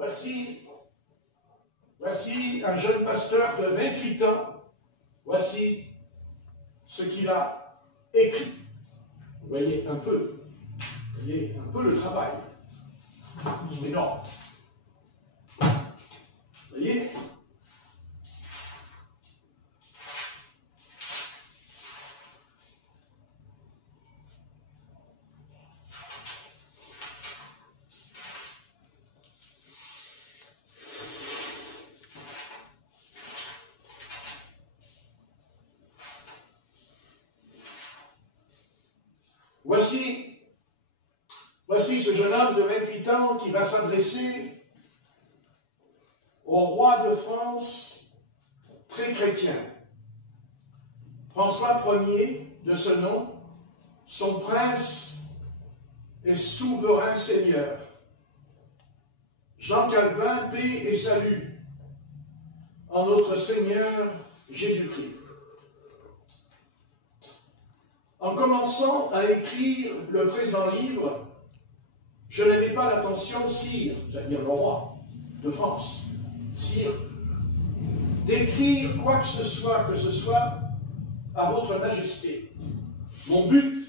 voici un jeune pasteur de 28 ans, voici ce qu'il a écrit. Vous voyez un peu le travail. C'est énorme. Vous voyez? Voici ce jeune homme de 28 ans qui va s'adresser au roi de France, très chrétien. François Ier, de ce nom, son prince et souverain seigneur. Jean Calvin, paix et salut en notre Seigneur Jésus-Christ. En commençant à écrire le présent livre, je n'avais pas l'intention, sire, c'est-à-dire le roi de France, sire, d'écrire quoi que ce soit à votre majesté. Mon but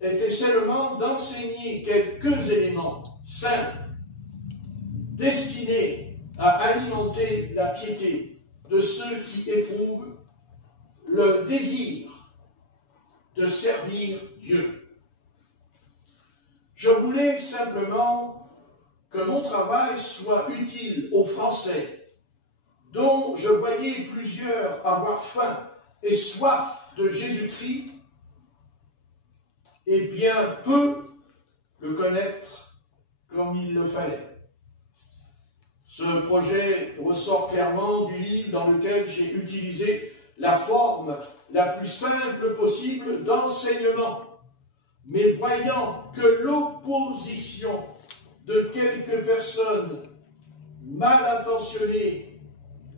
était seulement d'enseigner quelques éléments simples, destinés à alimenter la piété de ceux qui éprouvent le désir de servir Dieu. Je voulais simplement que mon travail soit utile aux Français, dont je voyais plusieurs avoir faim et soif de Jésus-Christ, et bien peu le connaître comme il le fallait. Ce projet ressort clairement du livre dans lequel j'ai utilisé la forme la plus simple possible d'enseignement. Mais voyant que l'opposition de quelques personnes mal intentionnées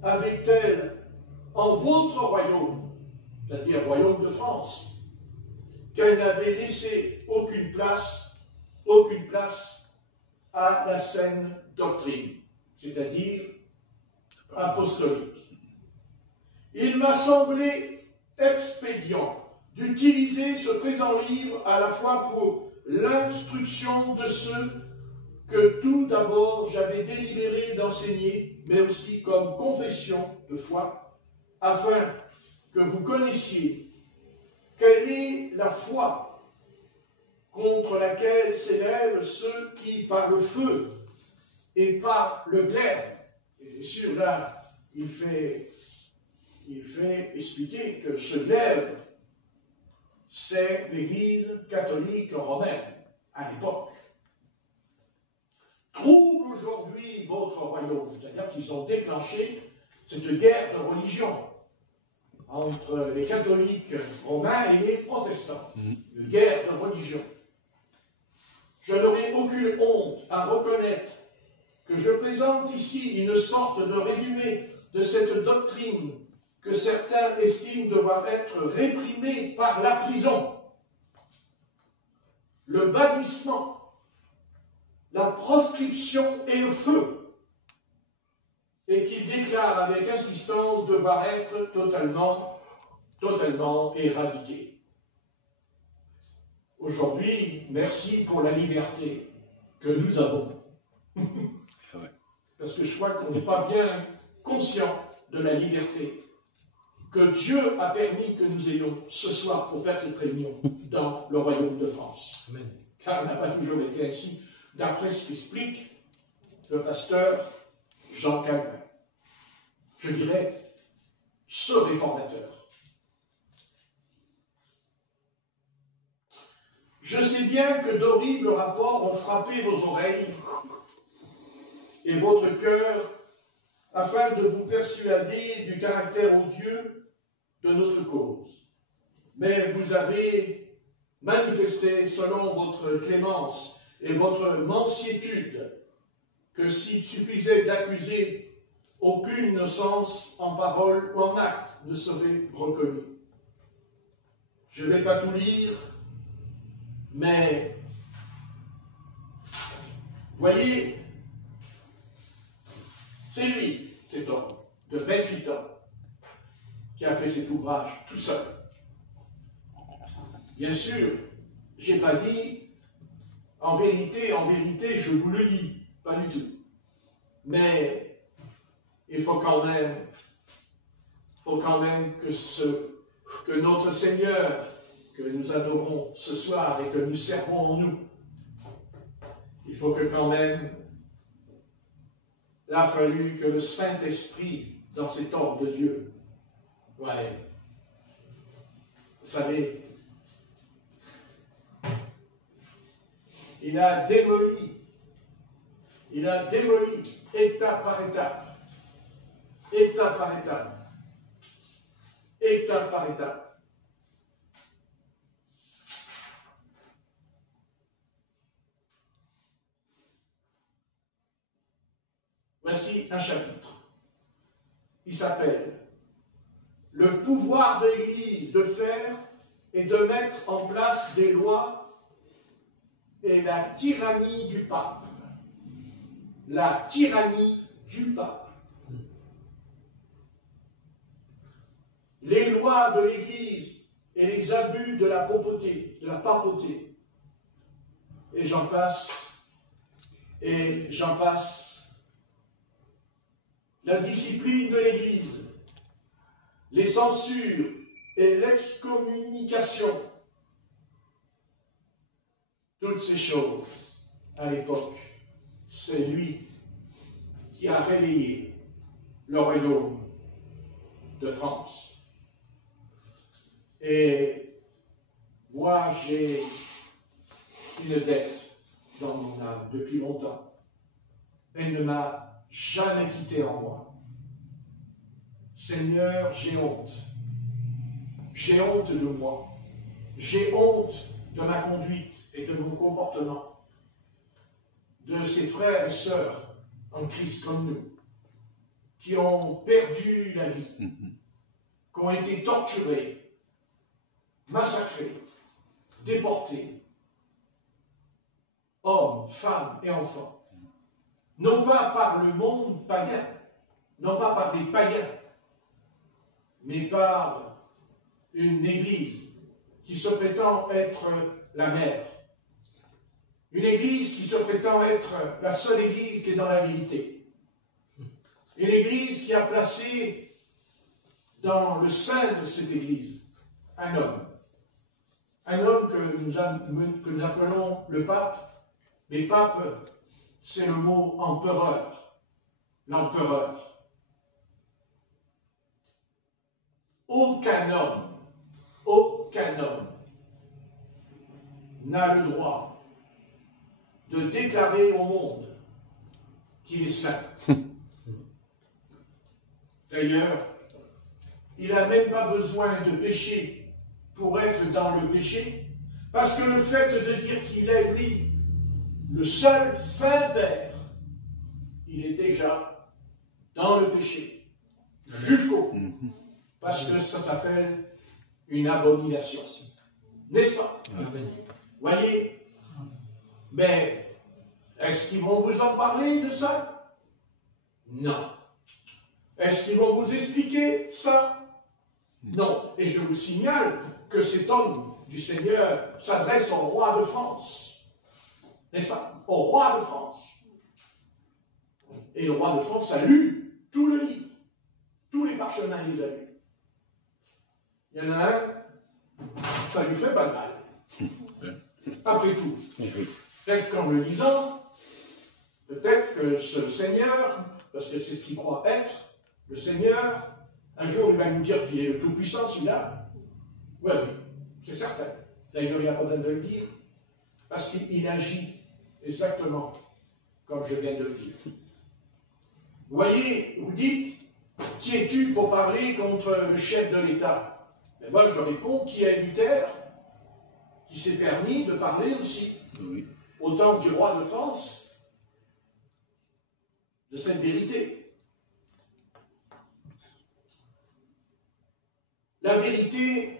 avait-elle en votre royaume, c'est-à-dire royaume de France, qu'elle n'avait laissé aucune place à la saine doctrine, c'est-à-dire apostolique. Il m'a semblé expédient d'utiliser ce présent livre à la fois pour l'instruction de ceux que tout d'abord j'avais délibéré d'enseigner, mais aussi comme confession de foi, afin que vous connaissiez quelle est la foi contre laquelle s'élèvent ceux qui, par le feu et par le glaive, et bien sûr là, il fait expliquer que ce glaive, c'est l'Église catholique romaine, à l'époque. Trouble aujourd'hui votre royaume, c'est-à-dire qu'ils ont déclenché cette guerre de religion entre les catholiques romains et les protestants, une guerre de religion. Je n'aurai aucune honte à reconnaître que je présente ici une sorte de résumé de cette doctrine que certains estiment devoir être réprimée par la prison, le bannissement, la proscription et le feu, et qui déclare avec insistance devoir être totalement éradiquée. Aujourd'hui, merci pour la liberté que nous avons. Parce que je crois qu'on n'est pas bien conscient de la liberté que Dieu a permis que nous ayons ce soir pour faire cette réunion dans le royaume de France. Amen. Car il n'a pas toujours été ainsi, d'après ce qu'explique le pasteur Jean Calvin. Je dirais, ce réformateur. Je sais bien que d'horribles rapports ont frappé vos oreilles et votre cœur afin de vous persuader du caractère odieux de notre cause. Mais vous avez manifesté, selon votre clémence et votre mansiétude, que s'il suffisait d'accuser, aucune innocence en parole ou en acte ne serait reconnue. Je ne vais pas tout lire, mais voyez, C'est lui, cet homme, de 28 ans, qui a fait cet ouvrage tout seul. Bien sûr, je n'ai pas dit, en vérité, je vous le dis, pas du tout. Mais il faut quand même que notre Seigneur, que nous adorons ce soir et que nous servons en nous, il faut que quand même, il a fallu que le Saint-Esprit, dans cet ordre de Dieu, ouais, vous savez, il a démoli étape par étape, étape par étape. Voici un chapitre. Il s'appelle « Le pouvoir de l'Église de faire et de mettre en place des lois et la tyrannie du pape. » La tyrannie du pape. Les lois de l'Église et les abus de la papauté, et j'en passe, la discipline de l'Église, les censures et l'excommunication, toutes ces choses, à l'époque, c'est lui qui a réveillé le royaume de France. Et moi, j'ai une dette dans mon âme depuis longtemps. Elle ne m'a jamais quitté en moi. Seigneur, j'ai honte. J'ai honte de moi. J'ai honte de ma conduite et de mon comportement. De ces frères et sœurs en Christ comme nous, qui ont perdu la vie, qui ont été torturés, massacrés, déportés, hommes, femmes et enfants, non pas par le monde païen, non pas par les païens, mais par une Église qui se prétend être la mère. Une Église qui se prétend être la seule Église qui est dans la vérité. Une Église qui a placé dans le sein de cette Église un homme. Un homme que nous appelons le pape. Mais pape, c'est le mot empereur. L'empereur. Aucun homme n'a le droit de déclarer au monde qu'il est saint. D'ailleurs, il n'a même pas besoin de pécher pour être dans le péché, parce que le fait de dire qu'il est, lui, le seul Saint-Père, il est déjà dans le péché, jusqu'au bout, parce que ça s'appelle une abomination. N'est-ce pas? Voyez? Mais est-ce qu'ils vont vous en parler de ça? Non. Est-ce qu'ils vont vous expliquer ça? Non. Et je vous signale que cet homme du Seigneur s'adresse au roi de France. N'est-ce pas? Au roi de France. Et le roi de France a lu tout le livre. Tous les parchemins, il les a lus. Il y en a un, ça lui fait pas de mal. Après tout, peut-être qu'en le lisant, peut-être que ce Seigneur, parce que c'est ce qu'il croit être, le Seigneur, un jour il va nous dire qu'il est le Tout-Puissant, celui-là. Oui, c'est certain. D'ailleurs, il n'a pas besoin de le dire, parce qu'il agit exactement comme je viens de le dire. Vous voyez, vous dites, qui es-tu pour parler contre le chef de l'État? Et moi, je réponds, qui est Luther, qui s'est permis de parler aussi, au temps du roi de France, de cette vérité. La vérité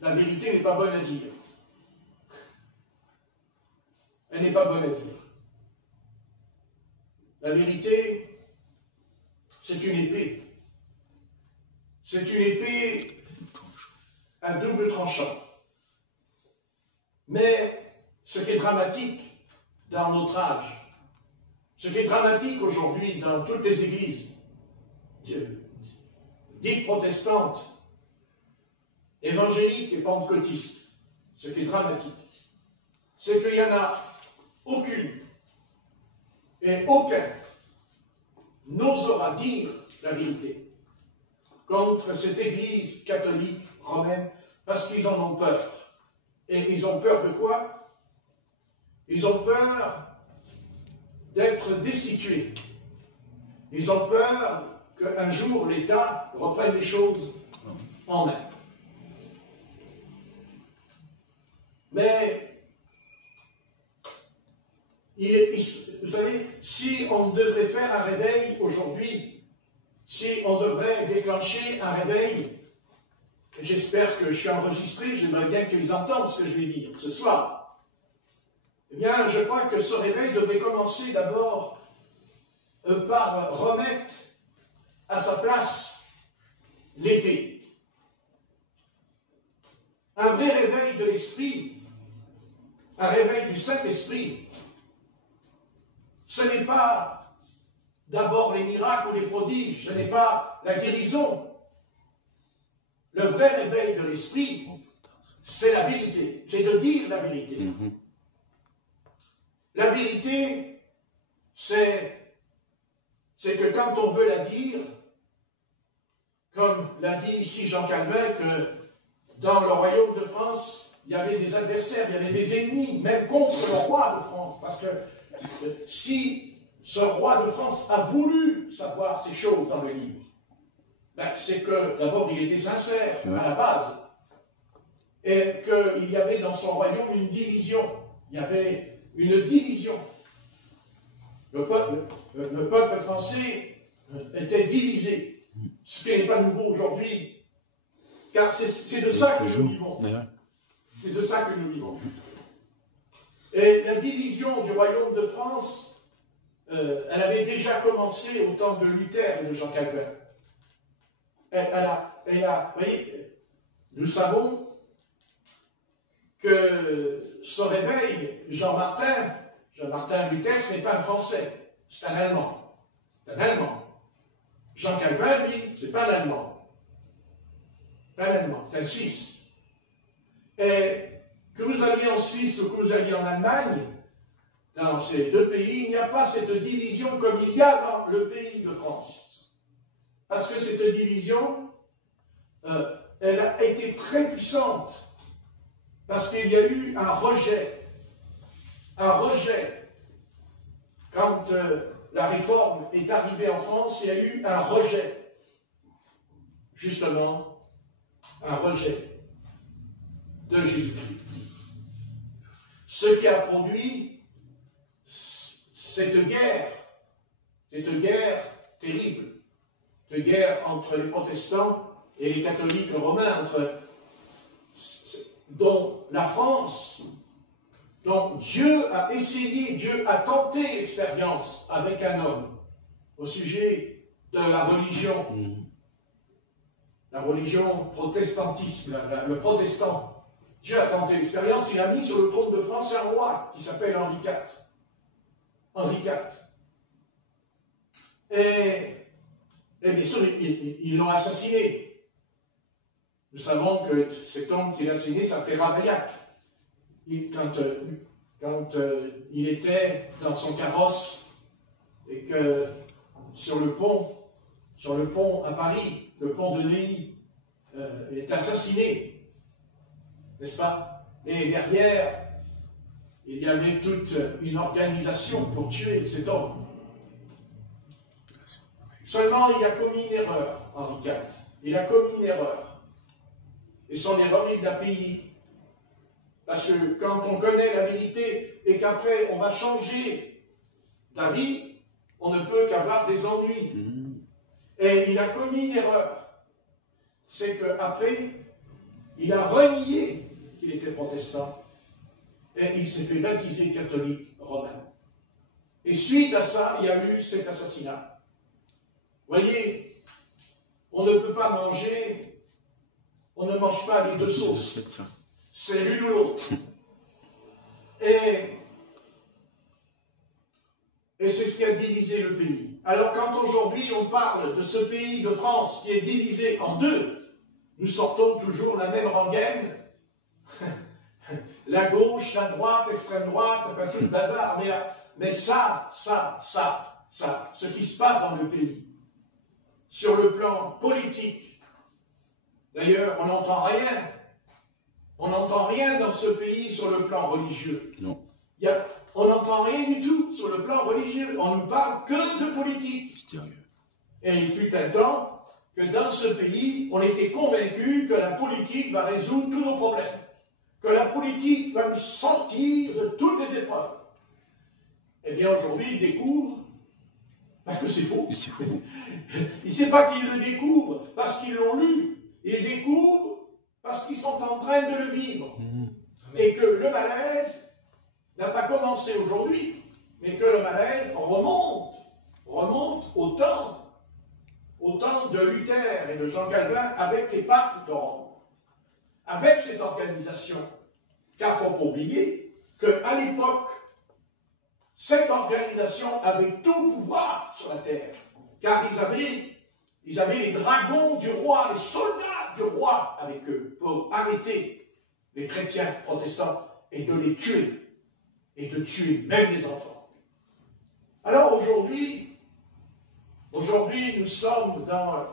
n'est pas bonne à dire. Elle n'est pas bonne à dire. La vérité, c'est une épée. C'est une épée à double tranchant. Mais ce qui est dramatique dans notre âge, ce qui est dramatique aujourd'hui dans toutes les églises dites protestantes, évangéliques et pentecôtistes, ce qui est dramatique, c'est qu'il n'y en a aucune et aucun n'osera dire la vérité contre cette Église catholique romaine parce qu'ils en ont peur. Et ils ont peur de quoi? Ils ont peur d'être destitués. Ils ont peur qu'un jour l'État reprenne les choses en main. Mais, vous savez, si on devrait faire un réveil aujourd'hui, si on devrait déclencher un réveil, j'espère que je suis enregistré, j'aimerais bien qu'ils entendent ce que je vais dire ce soir. Eh bien, je crois que ce réveil devrait commencer d'abord par remettre à sa place l'épée. Un vrai réveil de l'esprit, un réveil du Saint-Esprit, ce n'est pas d'abord les miracles ou les prodiges, ce n'est pas la guérison. Le vrai réveil de l'esprit, c'est la vérité, c'est de dire la vérité. La vérité, c'est que quand on veut la dire, comme l'a dit ici Jean Calvin, que dans le royaume de France, il y avait des adversaires, il y avait des ennemis, même contre le roi de France, parce que si ce roi de France a voulu savoir ces choses dans le livre, ben, c'est que d'abord il était sincère à la base, et qu'il y avait dans son royaume une division. Il y avait une division. Le peuple français était divisé, ce qui n'est pas nouveau aujourd'hui, car c'est de ça que nous vivons. C'est de ça que nous vivons. Et la division du royaume de France, elle avait déjà commencé au temps de Luther et de Jean Calvin. Vous voyez, nous savons que ce réveil, Jean-Martin Luther, ce n'est pas un Français, c'est un Allemand. C'est un Allemand. Jean Calvin, lui, ce n'est pas un Allemand. Pas un Allemand, c'est un Suisse. Et que vous alliez en Suisse ou que vous alliez en Allemagne, dans ces deux pays, il n'y a pas cette division comme il y a dans le pays de France. Parce que cette division, elle a été très puissante. Parce qu'il y a eu un rejet. Un rejet. Quand la réforme est arrivée en France, il y a eu un rejet. Justement, un rejet de Jésus-Christ. Ce qui a produit cette guerre terrible, cette guerre entre les protestants et les catholiques romains, dont la France, dont Dieu a essayé, Dieu a tenté l'expérience avec un homme au sujet de la religion protestantiste, le protestant. Dieu a tenté l'expérience, il a mis sur le trône de France un roi qui s'appelle Henri IV. Henri IV. Et bien sûr, ils l'ont assassiné. Nous savons que cet homme qui l'a assassiné s'appelait Ravaillac. Quand il était dans son carrosse et que sur le pont à Paris, le pont de Neuilly, il est assassiné. N'est-ce pas? Et derrière, il y avait toute une organisation pour tuer cet homme. Seulement, il a commis une erreur, Henri IV. Il a commis une erreur. Et son erreur, il l'a payée. Parce que quand on connaît la vérité et qu'après, on va changer d'avis, on ne peut qu'avoir des ennuis. Et il a commis une erreur. C'est qu'après, il a renié qu'il était protestant et il s'est fait baptiser catholique romain. Et suite à ça, il y a eu cet assassinat. Voyez, on ne peut pas manger, on ne mange pas les deux sauces. C'est l'une ou l'autre. Et c'est ce qui a divisé le pays. Alors quand aujourd'hui on parle de ce pays de France qui est divisé en deux, nous sortons toujours la même rengaine. La gauche, la droite, l'extrême droite, pas tout le bazar. Mais ça, ce qui se passe dans le pays, sur le plan politique, d'ailleurs, on n'entend rien. On n'entend rien dans ce pays sur le plan religieux. Non. On n'entend rien du tout sur le plan religieux. On ne parle que de politique. Mystérieux. Et il fut un temps que dans ce pays, on était convaincu que la politique va résoudre tous nos problèmes. Que la politique va nous sortir de toutes les épreuves. Eh bien, aujourd'hui, ils découvrent que c'est faux. Et c'est faux. Il ne sait pas qu'ils le découvrent parce qu'ils l'ont lu. Ils découvrent parce qu'ils sont en train de le vivre. Et que le malaise n'a pas commencé aujourd'hui, mais que le malaise remonte au temps de Luther et de Jean Calvin avec les papes de Rome, avec cette organisation. Car il ne faut pas oublier qu'à l'époque, cette organisation avait tout pouvoir sur la terre, car ils avaient les dragons du roi, les soldats du roi avec eux, pour arrêter les chrétiens protestants et de les tuer. Et de tuer même les enfants. Alors aujourd'hui, nous sommes dans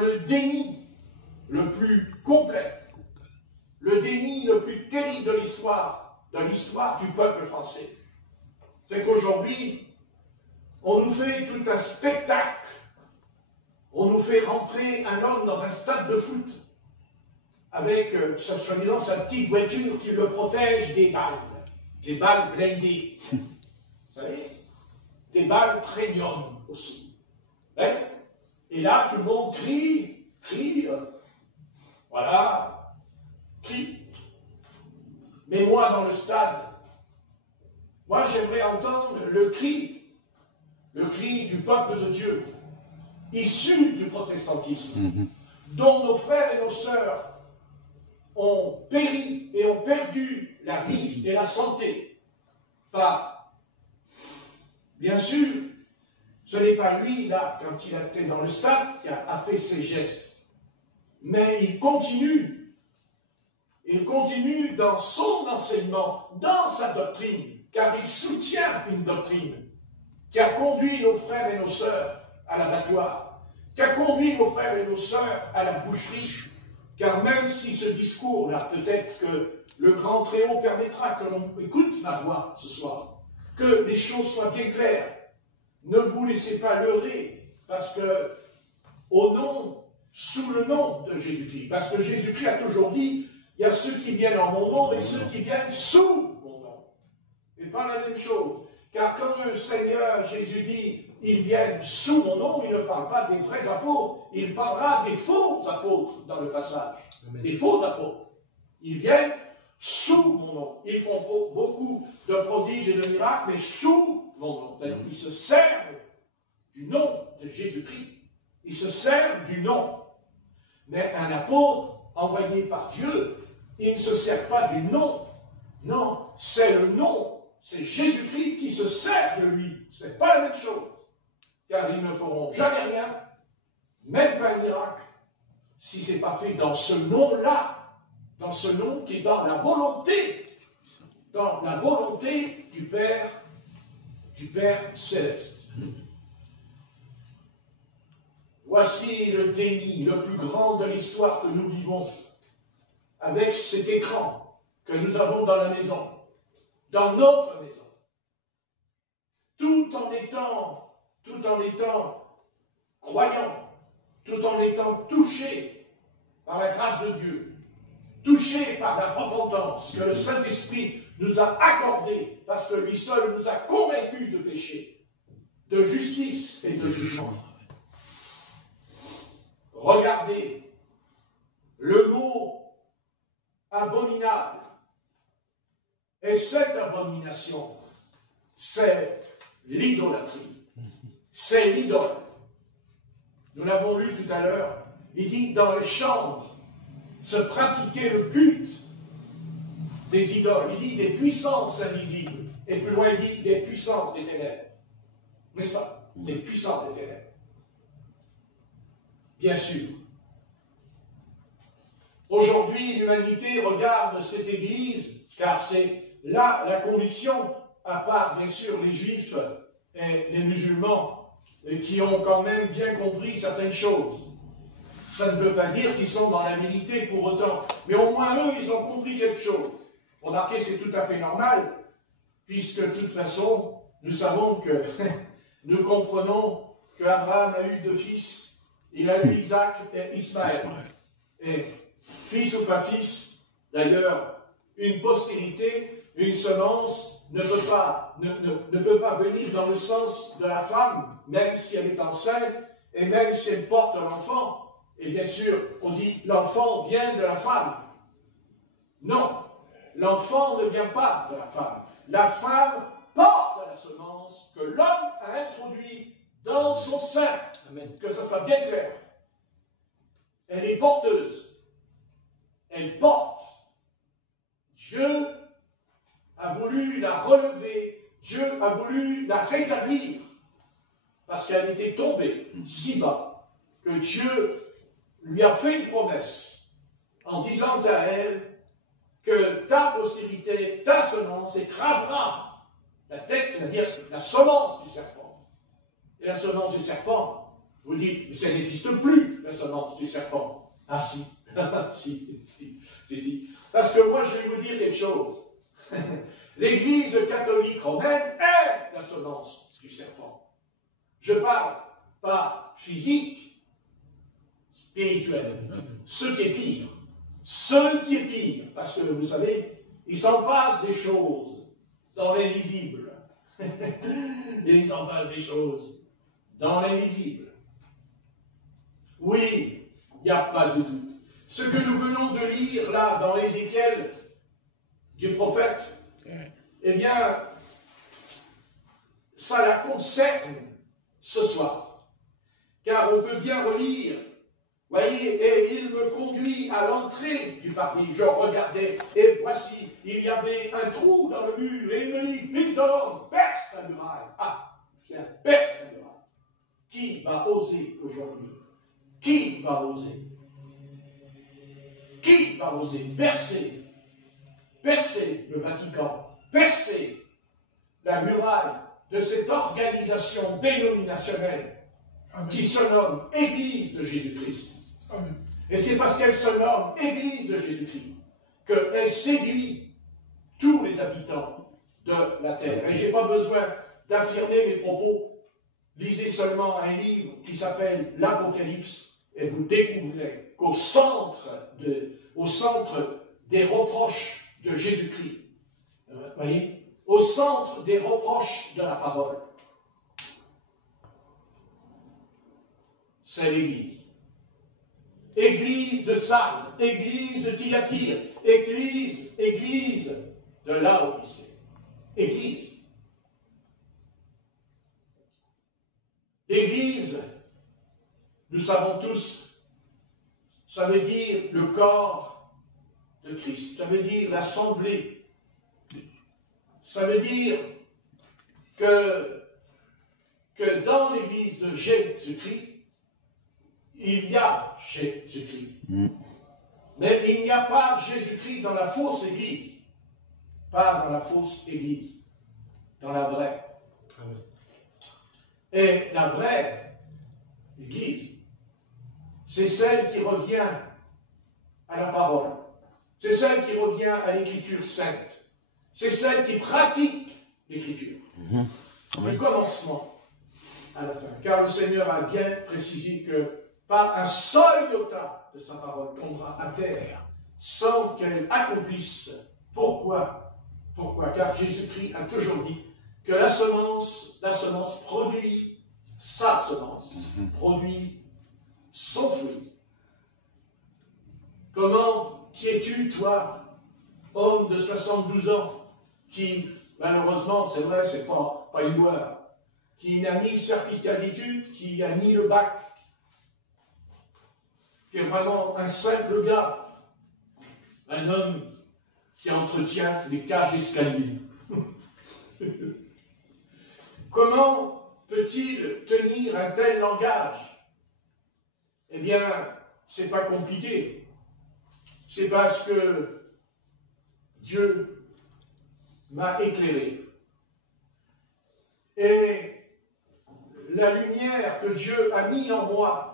le déni le plus complet, le déni le plus terrible de l'histoire du peuple français. C'est qu'aujourd'hui, on nous fait tout un spectacle, on nous fait rentrer un homme dans un stade de foot, avec, soi-disant, sa petite voiture qui le protège des balles blindées, vous savez, des balles premium aussi. Hein? Et là, tout le monde crie, voilà, crie. Mais moi, dans le stade, moi, j'aimerais entendre le cri du peuple de Dieu, issu du protestantisme, dont nos frères et nos sœurs ont péri et ont perdu la vie et la santé. Bien sûr, ce n'est pas lui, là, quand il était dans le stade, qui a fait ces gestes. Mais il continue dans son enseignement, dans sa doctrine, car il soutient une doctrine qui a conduit nos frères et nos sœurs à l'abattoir, qui a conduit nos frères et nos sœurs à la boucherie. Car même si ce discours-là, peut-être que le grand Très-Haut permettra que l'on écoute ma voix ce soir, que les choses soient bien claires, ne vous laissez pas leurrer, parce que sous le nom de Jésus-Christ, parce que Jésus-Christ a toujours dit, il y a ceux qui viennent en mon nom et ceux qui viennent sous mon nom. Et pas la même chose, car quand le Seigneur Jésus dit, ils viennent sous mon nom, il ne parle pas des vrais apôtres, il parlera des faux apôtres dans le passage. Amen. Des faux apôtres. Ils viennent sous mon nom. Ils font beaucoup de prodiges et de miracles, mais sous mon nom. C'est-à-dire qu'ils se servent du nom de Jésus-Christ. Ils se servent du nom. Mais un apôtre envoyé par Dieu, il ne se sert pas du nom. Non, c'est le nom. C'est Jésus-Christ qui se sert de lui. Ce n'est pas la même chose. Car ils ne feront jamais rien, même pas un miracle, si ce n'est pas fait dans ce nom-là, dans ce nom qui est dans la volonté du Père céleste. Voici le déni le plus grand de l'histoire que nous vivons, avec cet écran que nous avons dans la maison, dans notre maison, tout en étant croyant, tout en étant touché par la grâce de Dieu, touché par la repentance que le Saint-Esprit nous a accordée, parce que lui seul nous a convaincus de péché, de justice et de jugement. Regardez le mot abominable. Et cette abomination, c'est l'idolâtrie. C'est l'idole. nous l'avons lu tout à l'heure, il dit dans les chambres se pratiquait le culte des idoles. Il dit des puissances invisibles. Et plus loin, il dit des puissances des ténèbres. N'est-ce pas? Des puissances des ténèbres. Bien sûr. Aujourd'hui, l'humanité regarde cette Église, car c'est là la conviction, à part bien sûr les Juifs et les musulmans, qui ont quand même bien compris certaines choses. Ça ne veut pas dire qu'ils sont dans l'humilité pour autant, mais au moins eux, ils ont compris quelque chose. Remarquez, c'est tout à fait normal, puisque de toute façon, nous savons que, nous comprenons qu'Abraham a eu 2 fils, il a eu Isaac et Ismaël. Et fils ou pas fils, d'ailleurs, une postérité, une semence ne peut pas venir dans le sens de la femme, même si elle est enceinte, et même si elle porte l'enfant. Et bien sûr, on dit l'enfant vient de la femme. Non, l'enfant ne vient pas de la femme. La femme porte la semence que l'homme a introduite dans son sein. Amen. Que ça soit bien clair. Elle est porteuse. Elle porte. Dieu a voulu la relever. Dieu a voulu la rétablir. Parce qu'elle était tombée si bas que Dieu lui a fait une promesse en disant à elle que ta postérité, ta semence écrasera la tête, c'est-à-dire la semence du serpent. Et la semence du serpent, vous dites, mais ça n'existe plus, la semence du serpent. Ah si, si. Parce que moi, je vais vous dire quelque chose. L'Église catholique romaine est la semence du serpent. Je parle pas physique, spirituel. Ce qui est pire. Ce qui est pire. Parce que, vous savez, il s'en passe des choses dans l'invisible. Il s'en passe des choses dans l'invisible. Oui, il n'y a pas de doute. Ce que nous venons de lire là dans l'Ézéchiel du prophète, eh bien, ça la concerne ce soir. Car on peut bien relire, voyez, et il me conduit à l'entrée du parvis. Je regardais, et voici, il y avait un trou dans le mur, et il me dit, fils de l'homme, perce la muraille. Ah, tiens, perce la muraille. Qui va oser aujourd'hui? Qui va oser? Qui va oser percer le Vatican, percer la muraille de cette organisation dénominationnelle qui se nomme Église de Jésus-Christ? Et c'est parce qu'elle se nomme Église de Jésus-Christ qu'elle séduit tous les habitants de la terre. Et je n'ai pas besoin d'affirmer mes propos. Lisez seulement un livre qui s'appelle l'Apocalypse et vous découvrez qu'au centre des reproches de Jésus-Christ, voyez, au centre des reproches de la parole, c'est l'Église. Église de Sardes, Église de Thyatire, Église de Laodicée. Église. L'Église, nous savons tous, ça veut dire le corps de Christ, ça veut dire l'assemblée. Ça veut dire que dans l'Église de Jésus-Christ, il y a Jésus-Christ. Mais il n'y a pas Jésus-Christ dans la fausse Église. Pas dans la fausse Église. Dans la vraie. Et la vraie Église, c'est celle qui revient à la parole. C'est celle qui revient à l'Écriture sainte. C'est celle qui pratique l'Écriture. Du commencement à la fin. Car le Seigneur a bien précisé que pas un seul iota de sa parole tombera à terre sans qu'elle accomplisse. Pourquoi? Car Jésus-Christ a toujours dit que la semence produit sa semence, produit son fruit. Qui es-tu, toi, homme de 72 ans, qui, malheureusement, c'est vrai, c'est pas une gloire, qui n'a ni le certificat d'études, qui n'a ni le bac, qui est vraiment un simple gars, un homme qui entretient les cages escaliers. Comment peut-il tenir un tel langage? Eh bien, c'est pas compliqué. C'est parce que Dieu m'a éclairé. Et la lumière que Dieu a mis en moi,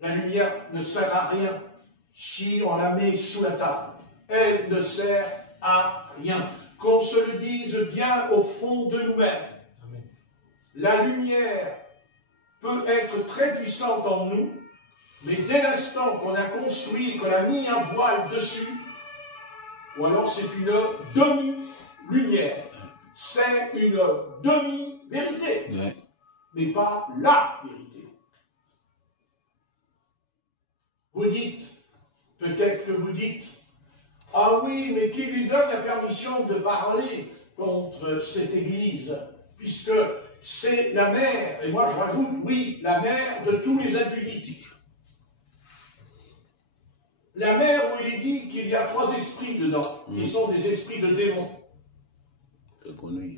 la lumière ne sert à rien si on la met sous la table. Elle ne sert à rien. Qu'on se le dise bien au fond de nous-mêmes. La lumière peut être très puissante en nous, mais dès l'instant qu'on a construit, qu'on a mis un voile dessus, ou alors c'est une demi-lumière. C'est une demi-vérité, mais pas la vérité. Vous dites, peut-être que vous dites, ah oui, mais qui lui donne la permission de parler contre cette Église, puisque c'est la mère, et moi je rajoute, oui, la mère de tous les impudiques. La mère où il est dit qu'il y a 3 esprits dedans, qui sont des esprits de démons.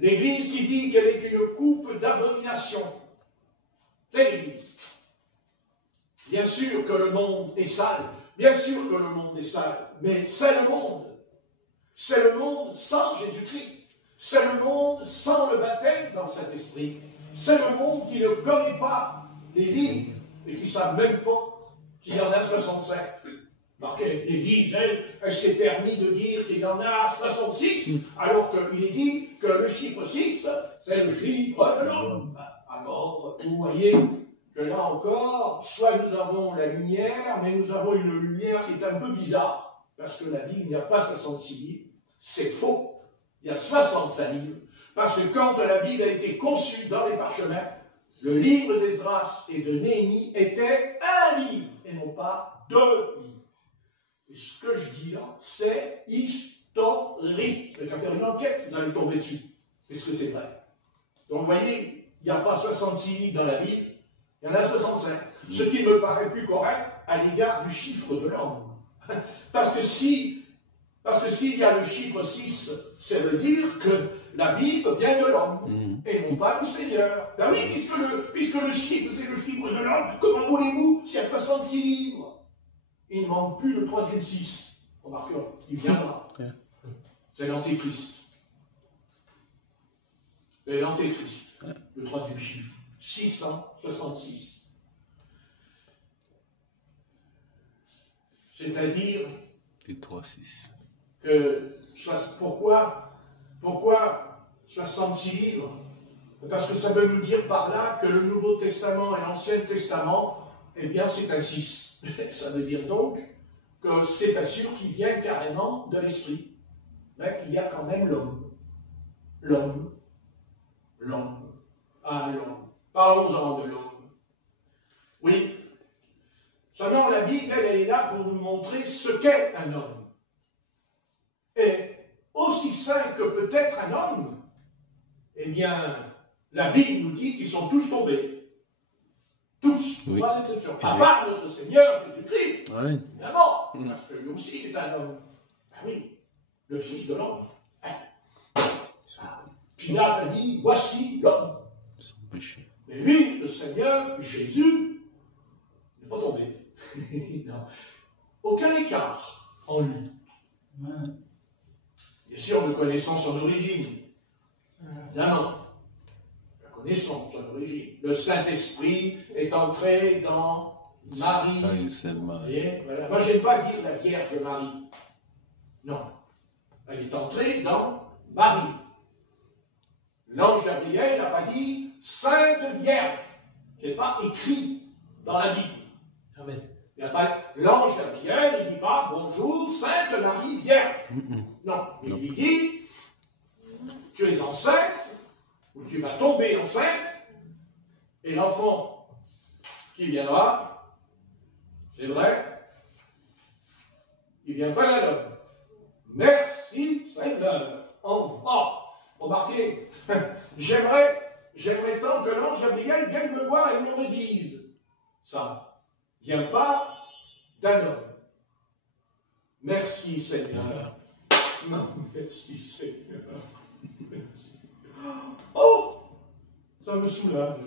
L'Église qui dit qu'elle est une coupe d'abomination. C'est l'Église. Bien sûr que le monde est sale, bien sûr que le monde est sale, mais c'est le monde. C'est le monde sans Jésus-Christ. C'est le monde sans le baptême dans cet esprit. C'est le monde qui ne connaît pas les livres et qui ne savent même pas qu'il y en a 67. Parce que l'Église, elle s'est permis de dire qu'il y en a 66, alors qu'il est dit que le chiffre 6, c'est le chiffre de l'homme. Alors, vous voyez que là encore, soit nous avons la lumière, mais nous avons une lumière qui est un peu bizarre. Parce que la Bible, il n'y a pas 66 livres. C'est faux. Il y a 65 livres. Parce que quand la Bible a été conçue dans les parchemins, le livre d'Esdras et de Néhémie était un livre, et non pas 2 livres. Et ce que je dis là, c'est historique. Vous n'avez qu'à faire une enquête, vous allez tomber dessus. Est-ce que c'est vrai? Donc vous voyez, il n'y a pas 66 livres dans la Bible, il y en a 65. Ce qui me paraît plus correct à l'égard du chiffre de l'homme. Parce que s'il y a le chiffre 6, ça veut dire que la Bible vient de l'homme, et non pas du Seigneur. Ben oui, puisque le chiffre, c'est le chiffre de l'homme, comment voulez-vous s'il y a 66 livres? Il ne manque plus le 3e 6. Remarquez, il viendra. C'est l'antéchrist. C'est l'antéchrist, le 3e chiffre. 666. C'est-à-dire des 3-6. Que pourquoi 66 livres? Parce que ça veut nous dire par là que le Nouveau Testament et l'Ancien Testament, eh bien, c'est un 6. Ça veut dire donc que c'est pas sûr qu'il vient carrément de l'esprit, mais qu'il y a quand même l'homme. L'homme. L'homme. Ah, l'homme. Parlons-en de l'homme. Oui. Seulement, la Bible, elle est là pour nous montrer ce qu'est un homme. Et aussi saint que peut être un homme, eh bien, la Bible nous dit qu'ils sont tous tombés. Tous, oui. Pas d'exception. À part notre Seigneur Jésus-Christ, oui. évidemment, parce que lui aussi est un homme. Ben oui, le Fils de l'homme. Pilate a dit, voici l'homme. Sans péché. Mais lui, le Seigneur Jésus, n'est pas tombé. Non. Aucun écart en lui. Bien sûr, nous connaissons son origine. Évidemment. Connaissons son origine. Le Saint-Esprit est entré dans Marie. Voilà. Moi, je n'aime pas dire la Vierge Marie. Non. Elle est entrée dans Marie. L'ange Gabriel n'a pas dit Sainte Vierge. Ce n'est pas écrit dans la Bible. Amen. L'ange Gabriel, il ne dit pas bonjour, Sainte Marie Vierge. Non. Il lui dit tu es enceinte, ou tu vas tomber enceinte, et l'enfant qui viendra, c'est vrai, il vient pas là l'homme. Merci Seigneur. Remarquez, j'aimerais tant que l'ange Gabriel vienne me voir et me le dise. Ça. Vient pas d'un homme. Merci Seigneur. Non, merci Seigneur. Merci. Oh, ça me soulage.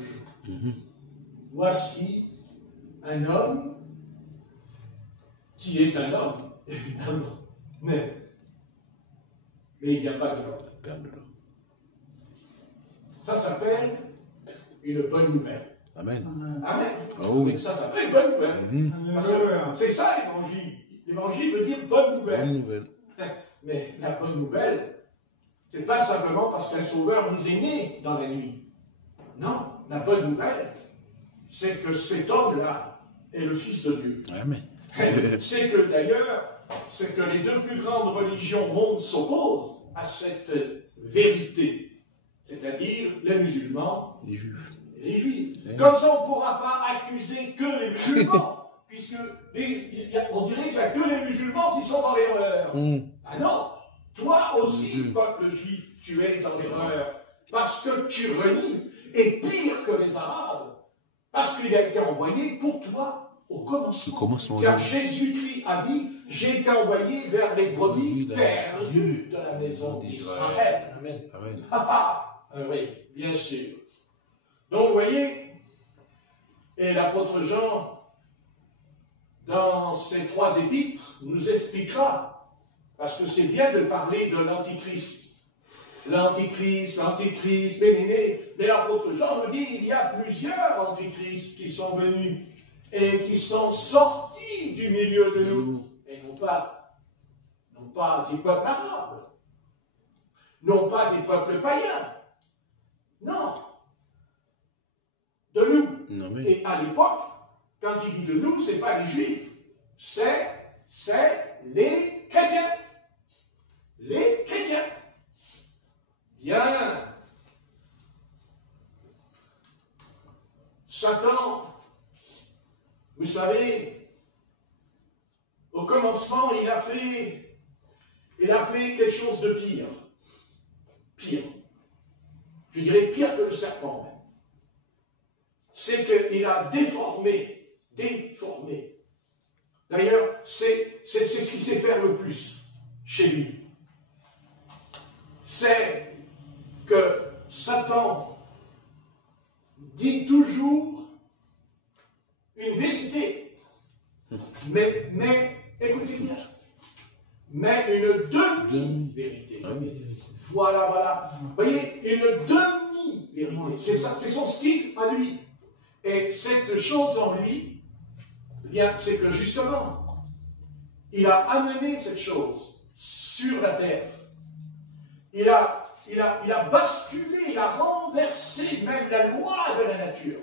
Voici un homme qui est un homme, évidemment. Mais il n'y a pas de l'homme. Ça s'appelle une bonne nouvelle. Amen. Amen. Oh oui. Ça s'appelle une bonne nouvelle. Parce que c'est ça l'évangile. L'évangile veut dire bonne nouvelle. Bonne nouvelle. Mais la bonne nouvelle, c'est pas simplement parce qu'un sauveur nous est né dans la nuit. Non, la bonne nouvelle, c'est que cet homme-là est le Fils de Dieu. Amen. C'est que d'ailleurs, c'est que les deux plus grandes religions au monde s'opposent à cette vérité, c'est-à-dire les musulmans Les Juifs. et les Juifs. Comme ça, on ne pourra pas accuser que les musulmans, puisque on dirait qu'il n'y a que les musulmans qui sont dans l'erreur. Ah non, toi aussi, peuple juif, tu es dans l'erreur, parce que tu renies, et pire que les Arabes, parce qu'il a été envoyé pour toi au commencement. Car Jésus-Christ a dit, j'ai été envoyé vers les brebis perdues de la maison d'Israël. Amen. Amen. Oui, bien sûr. Donc, vous voyez, et l'apôtre Jean, dans ses 3 épîtres, nous expliquera, parce que c'est bien de parler de l'Antichrist. L'Antichrist, mais l'apôtre Jean nous dit il y a plusieurs Antichrists qui sont venus et qui sont sortis du milieu de nous, et non pas des peuples arabes, non pas des peuples païens, non, de nous. Amen. Et à l'époque, quand il dit de nous, ce n'est pas les Juifs, c'est les chrétiens. Les chrétiens. Bien. Satan, vous savez, au commencement, il a fait quelque chose de pire. Pire. Je dirais pire que le serpent. C'est qu'il a déformé. D'ailleurs, c'est ce qu'il sait faire le plus chez lui. C'est que Satan dit toujours une vérité, mais écoutez bien, mais une demi-vérité. Voilà. Vous voyez, une demi-vérité. C'est ça, c'est son style à lui. Et cette chose en lui, bien, c'est que justement, il a amené cette chose sur la terre. Il a basculé, il a renversé même la loi de la nature.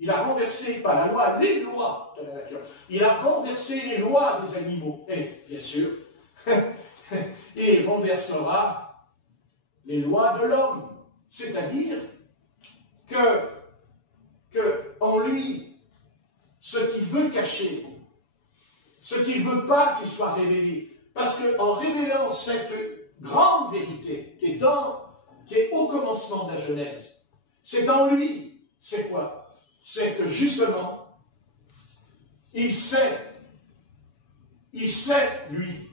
Il a renversé, pas la loi, les lois de la nature. Il a renversé les lois des animaux. Et, bien sûr, il renversera les lois de l'homme. C'est-à-dire que en lui, ce qu'il veut cacher, ce qu'il ne veut pas qu'il soit révélé, parce qu'en révélant cette grande vérité qui est au commencement de la Genèse, c'est en lui, c'est quoi? C'est que justement, il sait, lui,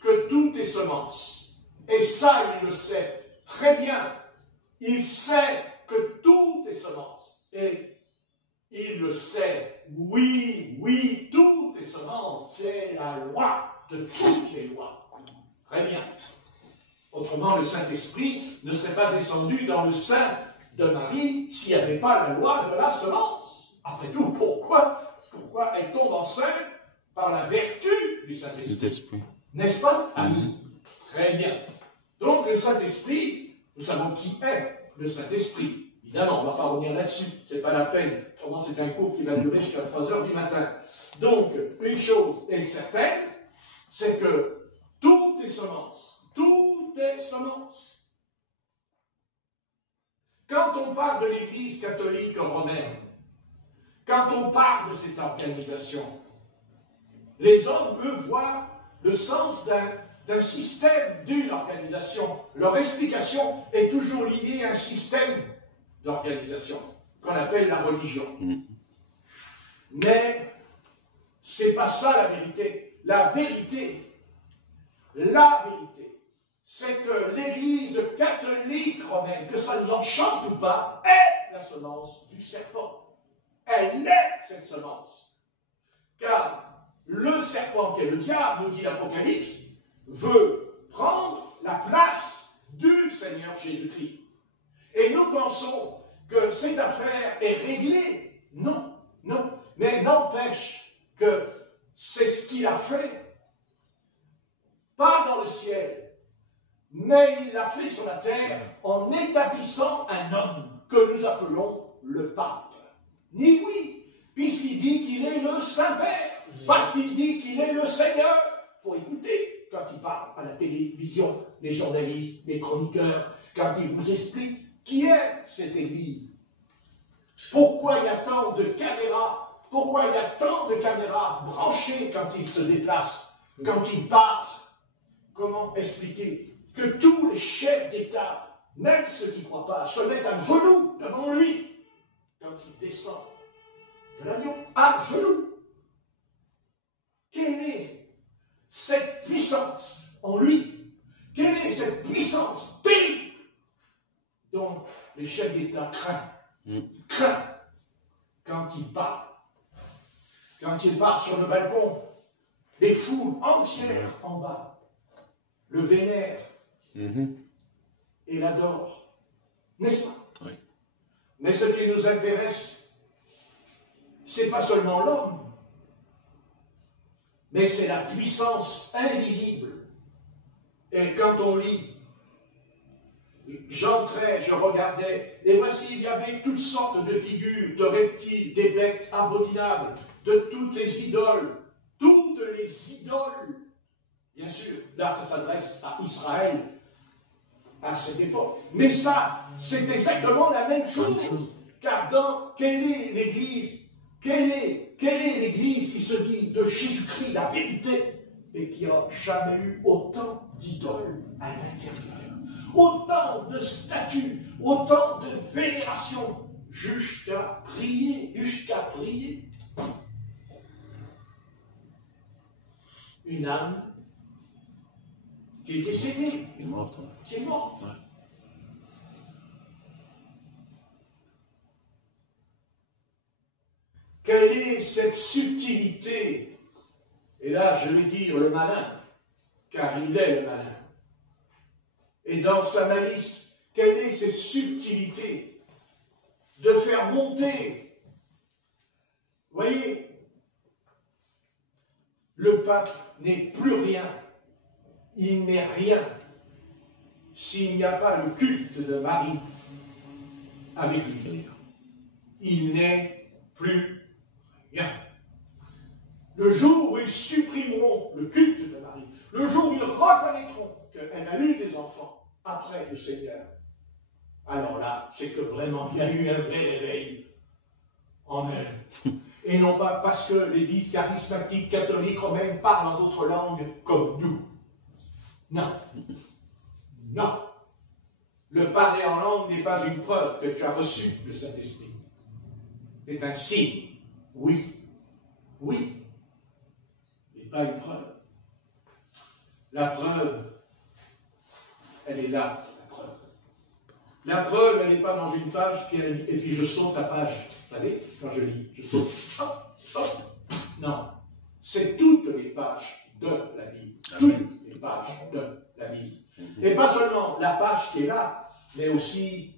que tout est semence. Et ça, il le sait très bien. Il sait que tout est semence. Et il le sait, oui, tout est semence. C'est la loi de toutes les lois. Très bien. Autrement, le Saint-Esprit ne serait pas descendu dans le sein de Marie s'il n'y avait pas la loi de la semence. Après tout, pourquoi elle tombe enceinte par la vertu du Saint-Esprit? N'est-ce pas, amis? Très bien. Donc, le Saint-Esprit, nous savons qui est le Saint-Esprit. Évidemment, on ne va pas revenir là-dessus. Ce n'est pas la peine. Autrement, c'est un cours qui va durer jusqu'à 3 heures du matin. Donc, une chose est certaine, c'est que tout est semence. Tout est semence. Quand on parle de l'Église catholique romaine, quand on parle de cette organisation, les hommes, eux, voient le sens d'un système, d'une organisation. Leur explication est toujours liée à un système d'organisation qu'on appelle la religion. Mais C'est pas ça la vérité. La vérité, c'est que l'Église catholique romaine, que ça nous enchante ou pas, est la semence du serpent. Elle est cette semence. Car le serpent qui est le diable, nous dit l'Apocalypse, veut prendre la place du Seigneur Jésus-Christ. Et nous pensons que cette affaire est réglée. Non, non. Mais n'empêche que c'est ce qu'il a fait, pas dans le ciel, mais il l'a fait sur la terre en établissant un homme que nous appelons le pape. Ni oui, puisqu'il dit qu'il est le Saint-Père, parce qu'il dit qu'il est le Seigneur. Il faut écouter quand il parle à la télévision, les journalistes, les chroniqueurs, quand il vous explique qui est cette Église. Pourquoi il y a tant de caméras, pourquoi il y a tant de caméras branchées quand il se déplace, quand il parle. Comment expliquer que tous les chefs d'État, même ceux qui ne croient pas, se mettent à genoux devant lui quand il descend de l'avion, à genoux. Quelle est cette puissance en lui? Quelle est cette puissance terrible dont les chefs d'État craignent quand il part? Quand il part sur le balcon, les foules entières en bas le vénèrent et l'adorent. N'est-ce pas? Oui. Mais ce qui nous intéresse, c'est pas seulement l'homme, mais c'est la puissance invisible. Et quand on lit, j'entrais, je regardais, et voici, il y avait toutes sortes de figures, de reptiles, des bêtes abominables, de toutes les idoles. Bien sûr, là, ça s'adresse à Israël à cette époque. Mais ça, c'est exactement la même chose. Car quelle est l'Église? Quelle est l'Église qui se dit de Jésus-Christ la vérité et qui n'a jamais eu autant d'idoles à l'intérieur, autant de statues, autant de vénération, jusqu'à prier. Une âme qui est décédée, Il est mort, hein. qui est morte. Ouais. Quelle est cette subtilité? Et là, je vais dire le malin, car il est le malin. Et dans sa malice, quelle est cette subtilité de faire monter? Voyez, le pape n'est plus rien. Il n'est rien s'il n'y a pas le culte de Marie avec lui. Il n'est plus rien. Le jour où ils supprimeront le culte de Marie, le jour où ils reconnaîtront qu'elle a eu des enfants après le Seigneur, alors là, c'est que vraiment il y a eu un vrai réveil en elle. Et non pas parce que l'Église charismatique catholique romaine parle en d'autres langues comme nous. Non. Non. Le parler en langue n'est pas une preuve que tu as reçu le Saint-Esprit. C'est un signe. Oui. Oui. Mais pas une preuve. La preuve, elle est là, la preuve. La preuve, elle n'est pas dans une page, et puis je saute la page. Vous savez, quand je lis, je saute. Hop, hop. Non. C'est toutes les pages de la Bible. Toutes les pages de la Bible. Et pas seulement la page qui est là, mais aussi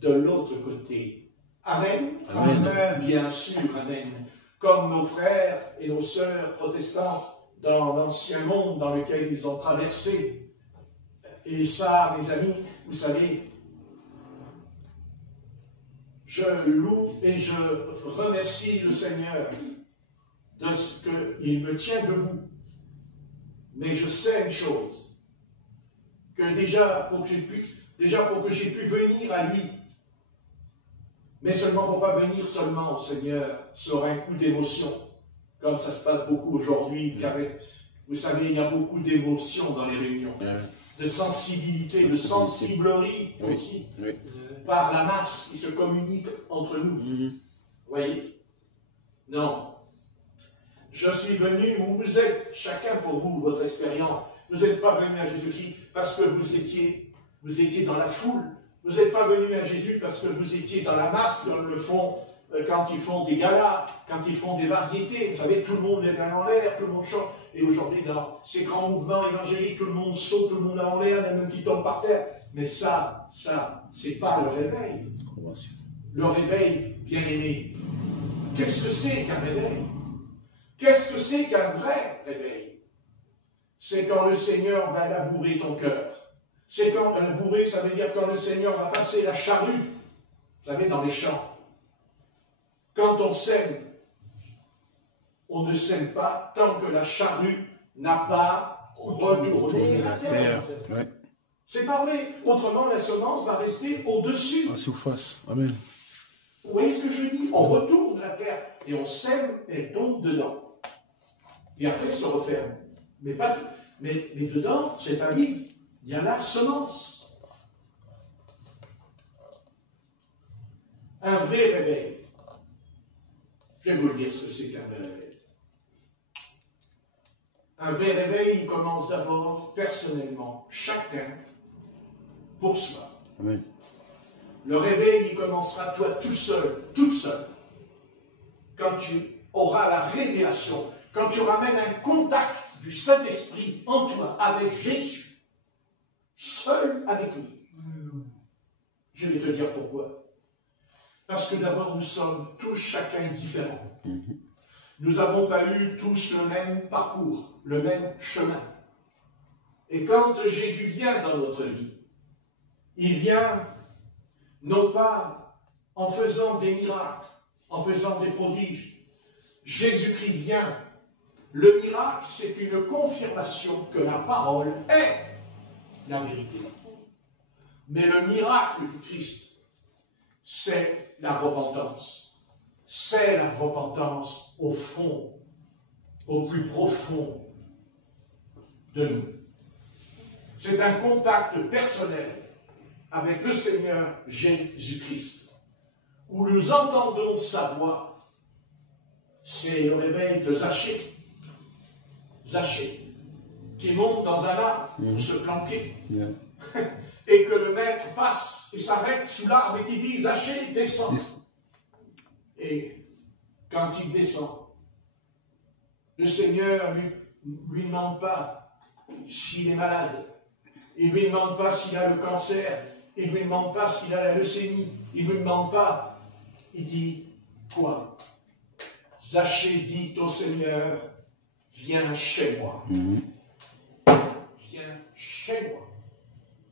de l'autre côté. Amen. Amen. Amen. Bien sûr, amen. Comme nos frères et nos sœurs protestants dans l'ancien monde dans lequel ils ont traversé. Et ça, mes amis, vous savez, je loue et je remercie le Seigneur de ce qu'il me tient debout. Mais je sais une chose, que déjà pour que j'ai pu venir à lui, mais seulement il ne faut pas venir seulement au Seigneur sur un coup d'émotion, comme ça se passe beaucoup aujourd'hui, car vous savez, il y a beaucoup d'émotions dans les réunions, de sensibilité, de sensiblerie aussi, par la masse qui se communique entre nous. Vous voyez? Non. Je suis venu où vous êtes, chacun pour vous, votre expérience. Vous n'êtes pas venu à Jésus-Christ parce que vous étiez dans la foule. Vous n'êtes pas venu à Jésus parce que vous étiez dans la masse, comme le font quand ils font des galas, quand ils font des variétés. Vous savez, tout le monde est bien en l'air, tout le monde chante. Et aujourd'hui, dans ces grands mouvements évangéliques, tout le monde saute, tout le monde est en l'air, même qui tombe par terre. Mais ça, c'est pas le réveil. Le réveil, bien-aimé. Qu'est-ce que c'est qu'un réveil? Qu'est-ce que c'est qu'un vrai réveil? C'est quand le Seigneur va labourer ton cœur. C'est quand labourer, ça veut dire quand le Seigneur va passer la charrue. Vous savez, dans les champs. Quand on sème, on ne sème pas tant que la charrue n'a pas retourné la terre. Ouais. C'est pas vrai. Autrement, la semence va rester au-dessus. En surface. Amen. Vous voyez ce que je dis? On retourne la terre et on sème et elle tombe dedans. Et après, elle se referme. Mais dedans, c'est pas vide. Il y a la semence. Un vrai réveil. Je vais vous le dire ce que c'est qu'un vrai réveil. Un vrai réveil, il commence d'abord personnellement, chacun pour soi. Amen. Le réveil, il commencera toi tout seul, toute seule. Quand tu auras la révélation, quand tu auras même un contact du Saint-Esprit en toi avec Jésus, seul avec lui. Je vais te dire pourquoi. Parce que d'abord, nous sommes tous chacun différents. Nous n'avons pas eu tous le même parcours, le même chemin. Et quand Jésus vient dans notre vie, il vient non pas en faisant des miracles, en faisant des prodiges. Jésus-Christ vient. Le miracle, c'est une confirmation que la parole est la vérité. Mais le miracle du Christ, c'est la repentance. C'est la repentance au fond, au plus profond de nous. C'est un contact personnel avec le Seigneur Jésus-Christ, où nous entendons sa voix. C'est le réveil de Zachée. Zachée, qui monte dans un arbre pour se planquer. Yeah. Et que le maître passe et s'arrête sous l'arbre et qui dit, Zachée, descends. Et quand il descend, le Seigneur ne lui demande pas s'il est malade. Il ne lui demande pas s'il a le cancer. Il ne lui demande pas s'il a la leucémie. Il ne lui demande pas. Il dit, quoi? Zachée dit au Seigneur, viens chez moi. Viens chez moi.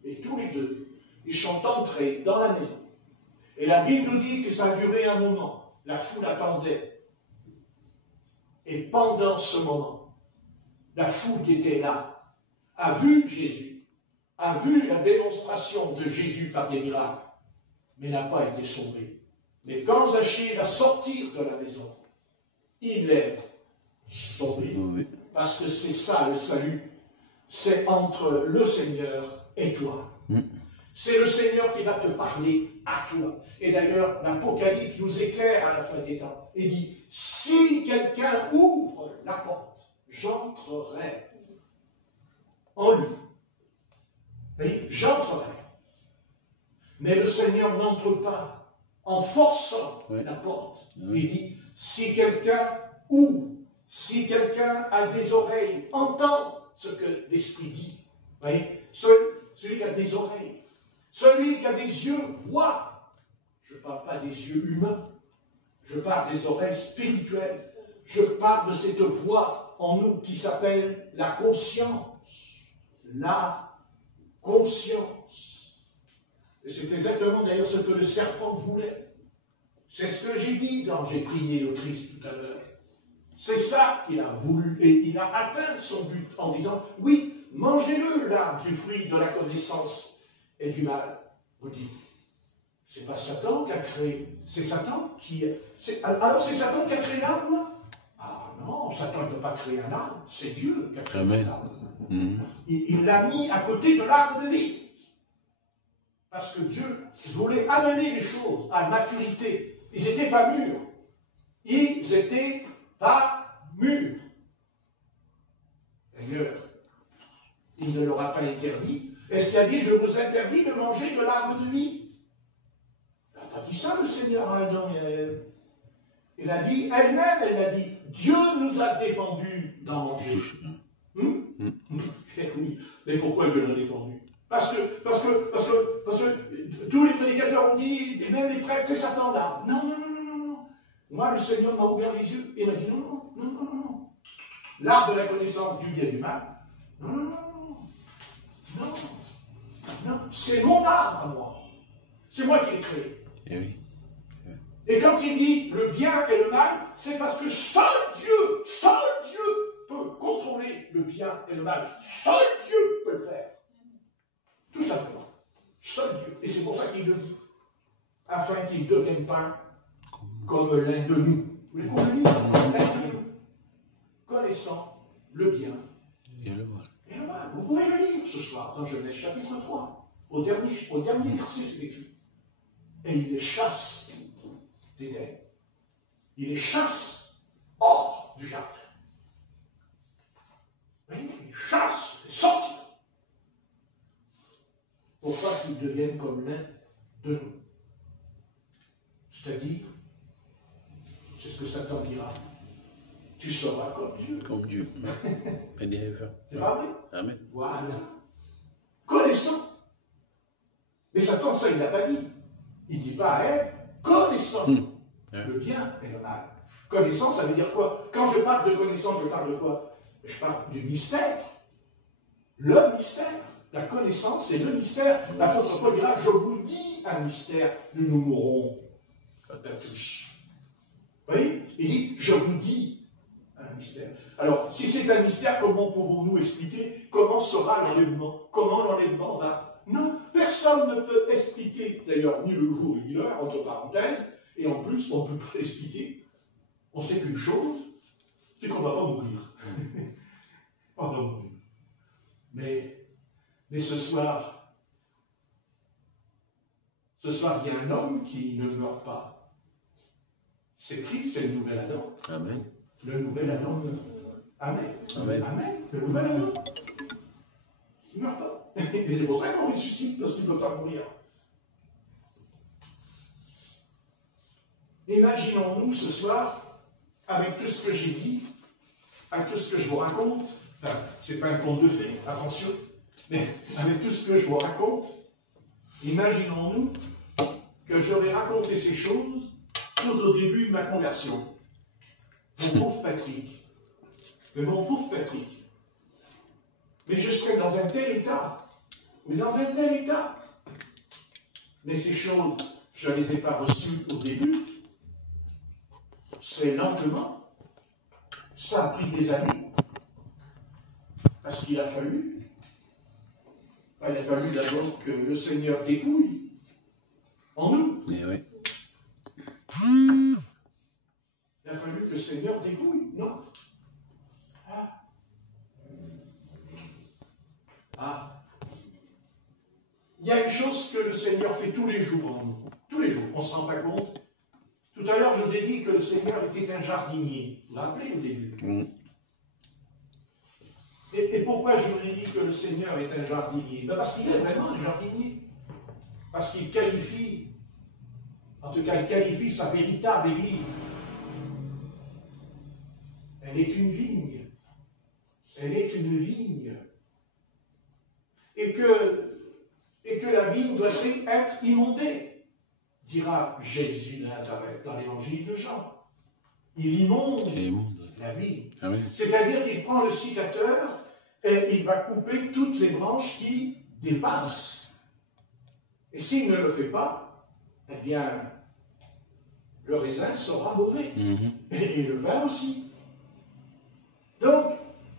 Et tous les deux, ils sont entrés dans la maison. Et la Bible nous dit que ça a duré un moment. La foule attendait. Et pendant ce moment, la foule qui était là a vu Jésus, a vu la démonstration de Jésus par des miracles, mais n'a pas été sauvé. Mais quand Zachée va sortir de la maison, il est sauvé. Oui. Parce que c'est ça le salut. C'est entre le Seigneur et toi. C'est le Seigneur qui va te parler à toi. Et d'ailleurs, l'Apocalypse nous éclaire à la fin des temps. Et dit, si quelqu'un ouvre la porte, j'entrerai en lui. Oui, j'entrerai. Mais le Seigneur n'entre pas en forçant la porte. Il dit, si quelqu'un ouvre, si quelqu'un a des oreilles, entend ce que l'Esprit dit. Vous voyez, celui qui a des oreilles, celui qui a des yeux, voit. Je ne parle pas des yeux humains, je parle des oreilles spirituelles. Je parle de cette voix en nous qui s'appelle la conscience. La conscience. Et c'est exactement d'ailleurs ce que le serpent voulait. C'est ce que j'ai dit quand j'ai prié le Christ tout à l'heure. C'est ça qu'il a voulu et il a atteint son but en disant, oui, mangez-le l'arbre du fruit de la connaissance et du mal. Vous dites, c'est pas Satan qui a créé, c'est Satan qui... Alors c'est Satan qui a créé l'arbre là? Ah non, Satan ne peut pas créer un arbre, c'est Dieu qui a créé cet arbre. Il l'a mis à côté de l'arbre de vie. Parce que Dieu voulait amener les choses à maturité. Ils n'étaient pas mûrs. Ils n'étaient pas mûr. D'ailleurs, il ne leur a pas interdit. Est-ce qu'il a dit, je vous interdis de manger de l'arbre de vie? Il n'a pas dit ça, le Seigneur à Adam et à Ève. Il a dit, elle-même, elle a dit, Dieu nous a défendu d'en manger. Oui, mais pourquoi Dieu l'a défendu? Parce que tous les prédicateurs ont dit, et même les prêtres, c'est Satan là. Non, non, non, non, non. Moi, le Seigneur m'a ouvert les yeux et m'a dit, non, non, non, non, non, non. L'arbre de la connaissance du bien et du mal. Non, non, non, non, non, non. C'est mon arbre à moi. C'est moi qui l'ai créé. Et oui. Et quand il dit le bien et le mal, c'est parce que seul Dieu peut contrôler le bien et le mal. Seul Dieu peut le faire. Tout simplement. Seul Dieu. Et c'est pour ça qu'il le dit. Afin qu'il ne devienne pas comme l'un de nous. Vous voulez qu'on le dise? L'un de nous. Connaissant le bien Et le mal. et le mal. Vous pouvez le lire ce soir dans Genèse chapitre 3. Au dernier verset, c'est écrit. Et il les chasse d'Éden. Il les chasse hors du jardin. Oui, il les chasse, les sortir. Pour pas qu'ils deviennent comme l'un de nous. C'est-à-dire, c'est ce que Satan dira. Tu seras comme Dieu. Comme Dieu. C'est pas vrai? Amen. Voilà. Connaissant. Mais Satan, ça, il n'a pas dit. Il ne dit pas à elle, connaissant le bien et le mal. Connaissant, ça veut dire quoi? Quand je parle de connaissance, je parle de quoi? Je parle du mystère. Le mystère. La connaissance, c'est le mystère. L'apôtre Paul dira, je vous dis un mystère, nous nous mourrons à tous. Vous voyez? Il dit, je vous dis un mystère. Alors, si c'est un mystère, comment pouvons-nous expliquer comment sera l'enlèvement? Comment l'enlèvement va? Non, personne ne peut expliquer, d'ailleurs, ni le jour ni l'heure, entre parenthèses, et en plus, on ne peut pas l'expliquer. On sait qu'une chose, c'est qu'on ne va pas mourir. On va mourir. Mais ce soir, il y a un homme qui ne meurt pas. C'est Christ, c'est le nouvel Adam. Amen. Le nouvel Adam. Amen. Amen. Amen. Le nouvel Adam. Il ne meurt pas. Et c'est pour ça qu'on ressuscite, parce qu'il ne peut pas mourir. Imaginons-nous ce soir, avec tout ce que j'ai dit, avec tout ce que je vous raconte, enfin, ce n'est pas un conte de fées, attention, mais avec tout ce que je vous raconte, imaginons-nous que j'aurais raconté ces choses tout au début de ma conversion. Mon pauvre Patrick. Mais mon pauvre Patrick. Mais je serais dans un tel état. Mais dans un tel état. Mais ces choses, je ne les ai pas reçues au début. C'est lentement. Ça a pris des années. Parce qu'il a fallu. Il a fallu d'abord que le Seigneur dépouille en nous. Et oui. Il a fallu que le Seigneur dépouille. Non. Il y a une chose que le Seigneur fait tous les jours en nous. Tous les jours. On ne se rend pas compte. Tout à l'heure, je vous ai dit que le Seigneur était un jardinier. Vous vous rappelez au début? Et pourquoi je vous ai dit que le Seigneur est un jardinier? Parce qu'il est vraiment un jardinier. Parce qu'il qualifie, en tout cas, il qualifie sa véritable Église. Elle est une vigne. Elle est une vigne. Et que la vigne doit être inondée, dira Jésus de Nazareth dans l'évangile de Jean. Il inonde la vigne. C'est-à-dire qu'il prend le cicateur et il va couper toutes les branches qui dépassent. Et s'il ne le fait pas, eh bien, le raisin sera mauvais. Et le vin aussi. Donc,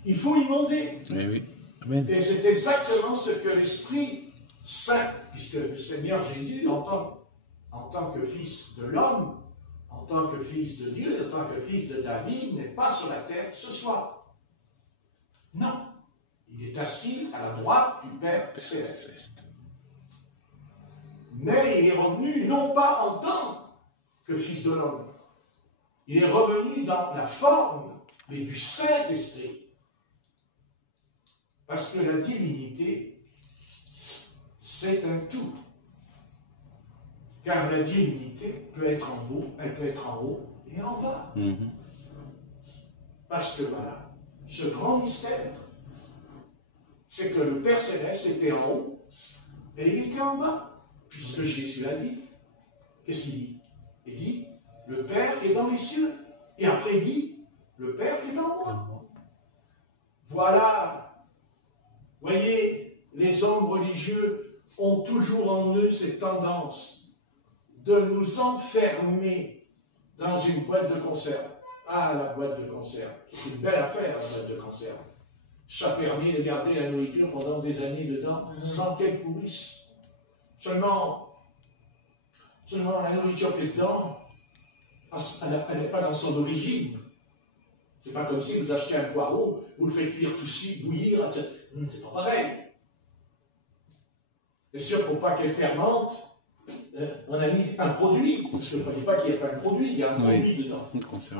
il faut inonder. Et oui. Amen. Et c'est exactement ce que l'Esprit Saint, puisque le Seigneur Jésus, en tant que Fils de l'homme, en tant que Fils de Dieu, en tant que Fils de David, n'est pas sur la terre ce soir. Non. Il est assis à la droite du Père Céleste. Mais il est revenu non pas en tant que Fils de l'homme. Il est revenu dans la forme mais du Saint-Esprit. Parce que la divinité, c'est un tout. Car la divinité peut être en haut, elle peut être en haut et en bas. Parce que voilà, ce grand mystère, c'est que le Père Céleste était en haut et il était en bas. Puisque Jésus l'a dit. Qu'est-ce qu'il dit? Il dit, le Père qui est dans les cieux. Et après il dit, le Père qui est en moi. Voilà. Voyez, les hommes religieux ont toujours en eux cette tendance de nous enfermer dans une boîte de conserve. Ah, la boîte de conserve. C'est une belle affaire, la boîte de conserve. Ça permet de garder la nourriture pendant des années dedans, sans qu'elle pourrisse. Seulement la nourriture qui est dedans, elle n'est pas dans son origine. C'est pas comme si vous achetez un poireau, vous le faites cuire tout ci, bouillir, etc. C'est pas pareil. Bien sûr, pour pas qu'elle fermente, on a mis un produit. Parce que ne croyez pas qu'il n'y a pas un produit, il y a un produit dedans.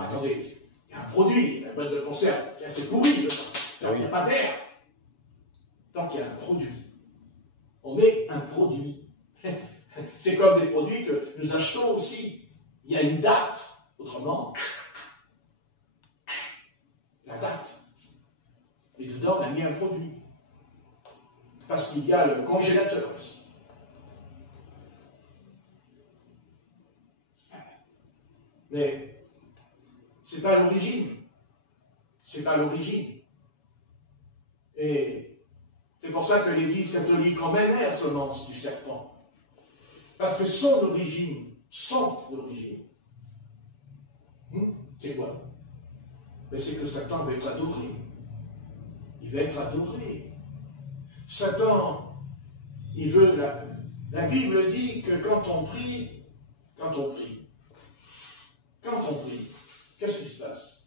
Attendez, il y a un produit, la boîte de conserve, c'est pourri dedans. Il n'y a pas d'air. Donc il y a un produit. On met un produit. C'est comme des produits que nous achetons aussi. Il y a une date. Autrement, la date. Et dedans, on a mis un produit. Parce qu'il y a le congélateur aussi. Mais ce n'est pas l'origine. C'est pas l'origine. Et c'est pour ça que l'Église catholique emmène la semence du serpent. Parce que son origine, c'est quoi? C'est que Satan va être adoré. Il va être adoré. Satan, il veut... La Bible dit que quand on prie, qu'est-ce qui se passe?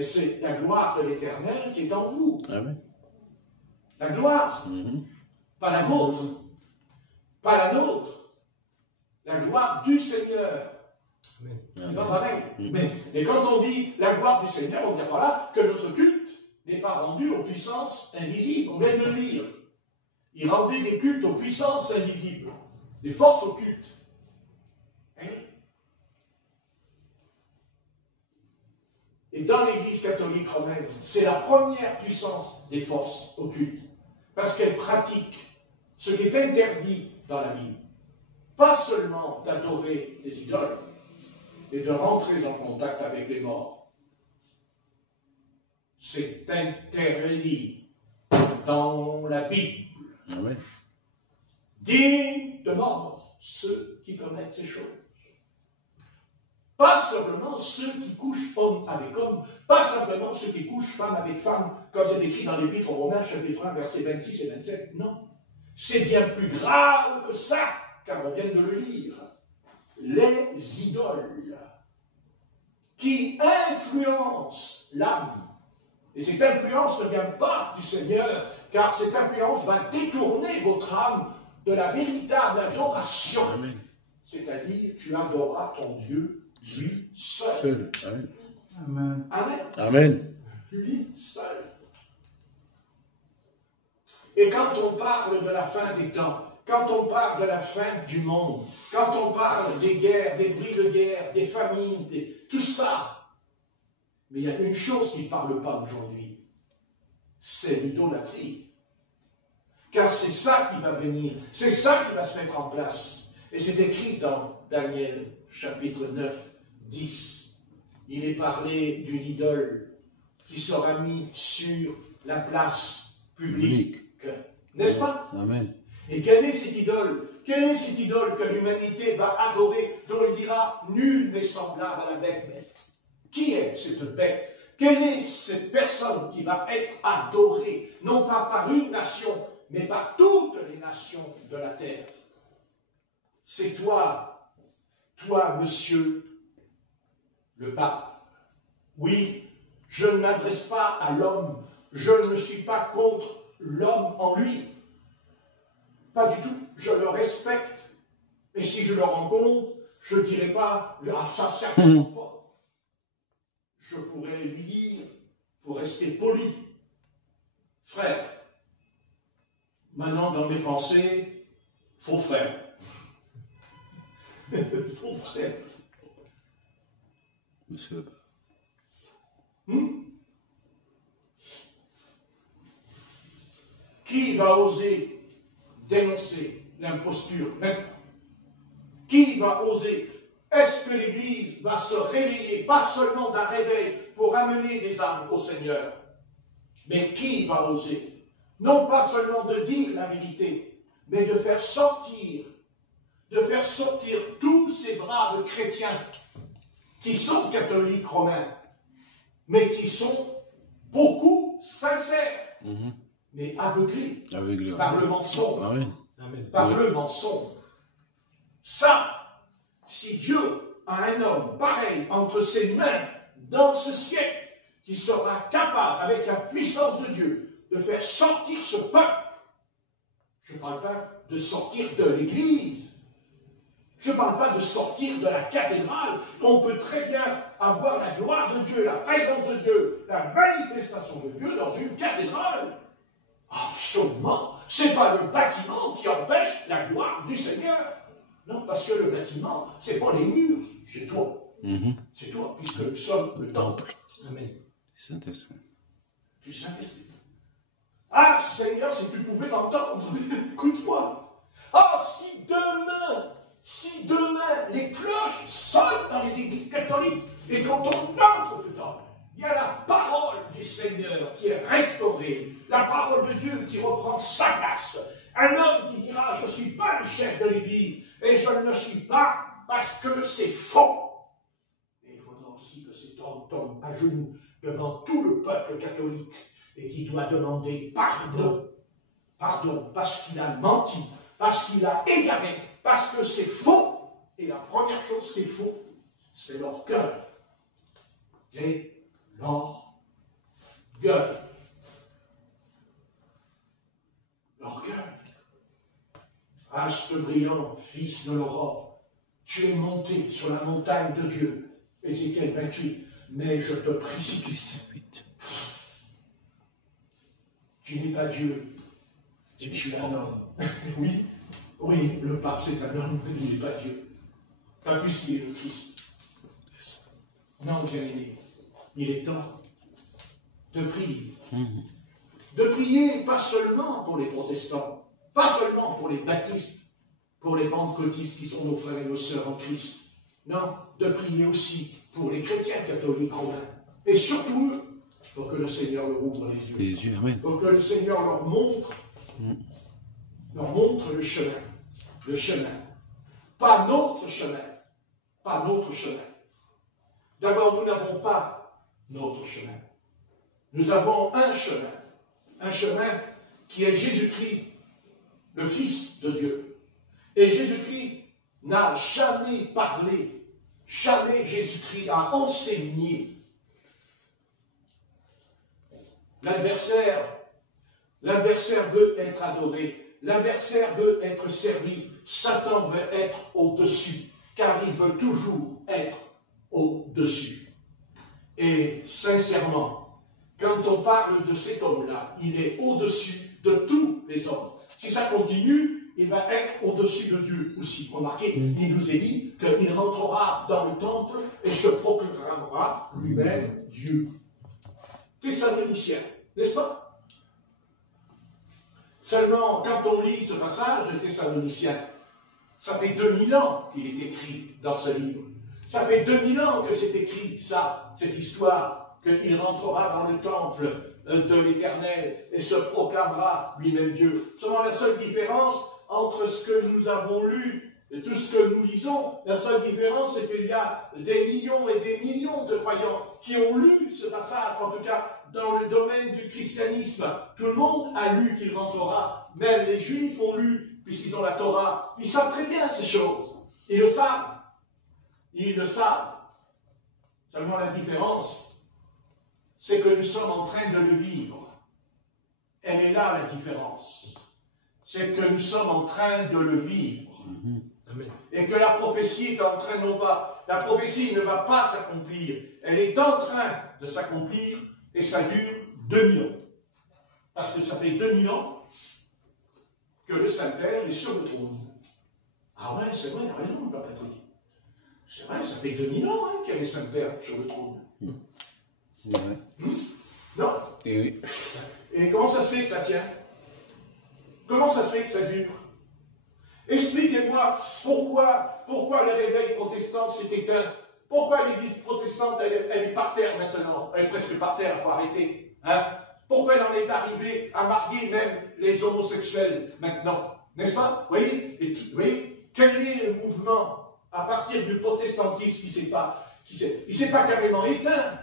C'est la gloire de l'Éternel qui est en vous. Amen. La gloire, pas la vôtre, pas la nôtre. La gloire du Seigneur. C'est pas pareil. Mais quand on dit la gloire du Seigneur, on dit par là que notre culte n'est pas rendu aux puissances invisibles. On vient de le lire. Il rendait des cultes aux puissances invisibles, des forces occultes. Et dans l'Église catholique romaine, c'est la première puissance des forces occultes, parce qu'elle pratique ce qui est interdit dans la Bible. Pas seulement d'adorer des idoles, et de rentrer en contact avec les morts. C'est interdit dans la Bible. Amen. Digne de mort ceux qui commettent ces choses. Pas simplement ceux qui couchent homme avec homme, pas simplement ceux qui couchent femme avec femme, comme c'est écrit dans l'Épître aux Romains, chapitre 1, versets 26 et 27. Non. C'est bien plus grave que ça, car on vient de le lire. Les idoles qui influencent l'âme. Et cette influence ne vient pas du Seigneur, car cette influence va détourner votre âme de la véritable adoration. C'est-à-dire, tu adoreras ton Dieu, lui seul. Amen. Amen. Amen. Amen. Lui seul. Et quand on parle de la fin des temps, quand on parle de la fin du monde, quand on parle des guerres, des bris de guerre, des famines, tout ça, mais il y a une chose qui ne parle pas aujourd'hui, c'est l'idolâtrie. Car c'est ça qui va venir, c'est ça qui va se mettre en place. Et c'est écrit dans Daniel, chapitre 9, 10. Il est parlé d'une idole qui sera mise sur la place publique. N'est-ce pas? Amen. Et quelle est cette idole? Quelle est cette idole que l'humanité va adorer, dont il dira, nul n'est semblable à la bête? Qui est cette bête? Quelle est cette personne qui va être adorée, non pas par une nation, mais par toutes les nations de la terre? C'est toi, monsieur le pape. Oui, je ne m'adresse pas à l'homme, je ne suis pas contre l'homme en lui. Pas du tout, je le respecte. Et si je le rencontre, je ne dirai pas, ah, ça certainement pas. je pourrais lui dire, pour rester poli, frère, maintenant dans mes pensées, faux frère. Faux frère. Monsieur. Qui va oser dénoncer l'imposture maintenant? Qui va oser? Est-ce que l'Église va se réveiller, pas seulement d'un réveil pour amener des âmes au Seigneur, mais qui va oser? Non pas seulement de dire la vérité, mais de faire sortir tous ces braves chrétiens qui sont catholiques romains, mais qui sont beaucoup sincères, mais aveuglés par le mensonge. Amen. Par le mensonge. Ça, si Dieu a un homme pareil entre ses mains dans ce siècle, qui sera capable, avec la puissance de Dieu, de faire sortir ce peuple, je ne parle pas de sortir de l'Église, je ne parle pas de sortir de la cathédrale. On peut très bien avoir la gloire de Dieu, la présence de Dieu, la manifestation de Dieu dans une cathédrale. Absolument. Ce n'est pas le bâtiment qui empêche la gloire du Seigneur. Non, parce que le bâtiment, ce n'est pas les murs, c'est toi. C'est toi, puisque nous sommes le temple. Amen. Saint-Esprit. Du Saint-Esprit. Ah, Seigneur, si tu pouvais l'entendre, écoute-moi. Ah, si demain, les cloches sonnent dans les églises catholiques, et quand on entre dedans, il y a la parole du Seigneur qui est restaurée, la parole de Dieu qui reprend sa place. Un homme qui dira, je ne suis pas le chef de l'Église, et je ne le suis pas parce que c'est faux. Mais il faudra aussi que cet homme tombe à genoux devant tout le peuple catholique et qui doit demander pardon. Pardon, parce qu'il a menti, parce qu'il a égaré, parce que c'est faux. Et la première chose qui est faux, c'est l'orgueil. C'est l'orgueil. L'orgueil. Astre brillant, fils de l'aurore, tu es monté sur la montagne de Dieu. Ézéchiel 28. Mais je te précipite. Tu n'es pas Dieu, tu es un homme. Oui, le pape c'est un homme, mais il n'est pas Dieu. Pas plus qu'il est le Christ. Non, bien-aimé, il est temps de prier. De prier pas seulement pour les protestants, pas seulement pour les baptistes, pour les pentecôtistes qui sont nos frères et nos sœurs en Christ. Non, de prier aussi pour les chrétiens catholiques romains. Et surtout eux, pour que le Seigneur leur ouvre les yeux. Amen. Pour que le Seigneur leur montre le chemin. Le chemin. Pas notre chemin. Pas notre chemin. D'abord, nous n'avons pas notre chemin. Nous avons un chemin. Un chemin qui est Jésus-Christ, le Fils de Dieu. Et Jésus-Christ n'a jamais parlé, jamais Jésus-Christ a enseigné. L'adversaire veut être adoré, l'adversaire veut être servi, Satan veut être au-dessus, car il veut toujours être au-dessus. Et sincèrement, quand on parle de cet homme-là, il est au-dessus de tous les hommes. Si ça continue, il va être au-dessus de Dieu aussi. Remarquez, il nous est dit qu'il rentrera dans le temple et se proclamera lui-même Dieu. Thessaloniciens, n'est-ce pas? Seulement, quand on lit ce passage de Thessaloniciens, ça fait 2000 ans qu'il est écrit dans ce livre. Ça fait 2000 ans que c'est écrit, ça, cette histoire, qu'il rentrera dans le temple de l'Éternel et se proclamera lui-même Dieu. Seulement la seule différence entre ce que nous avons lu et tout ce que nous lisons, la seule différence, c'est qu'il y a des millions et des millions de croyants qui ont lu ce passage, en tout cas dans le domaine du christianisme. Tout le monde a lu qu'il rentrera. Même les Juifs ont lu, puisqu'ils ont la Torah. Ils savent très bien ces choses. Ils le savent. Ils le savent. Seulement la différence, c'est que nous sommes en train de le vivre. Elle est là la différence. C'est que nous sommes en train de le vivre. Amen. Et que la prophétie est en train non pas La prophétie ne va pas s'accomplir. Elle est en train de s'accomplir et ça dure 2000 ans. Parce que ça fait 2000 ans que le Saint-Père est sur le trône. Ah ouais, c'est vrai, il a raison, le Père catholique. C'est vrai, ça fait 2000 ans hein, qu'il y a le Saint-Père sur le trône. Non. Et comment ça se fait que ça tient? Comment ça se fait que ça dure? Expliquez-moi pourquoi le réveil protestant s'est éteint. Pourquoi l'église protestante, elle est par terre maintenant? Elle est presque par terre, il faut arrêter. Hein? Pourquoi elle en est arrivée à marier même les homosexuels maintenant? N'est-ce pas? Vous voyez, quel est le mouvement à partir du protestantisme il ne s'est pas carrément éteint?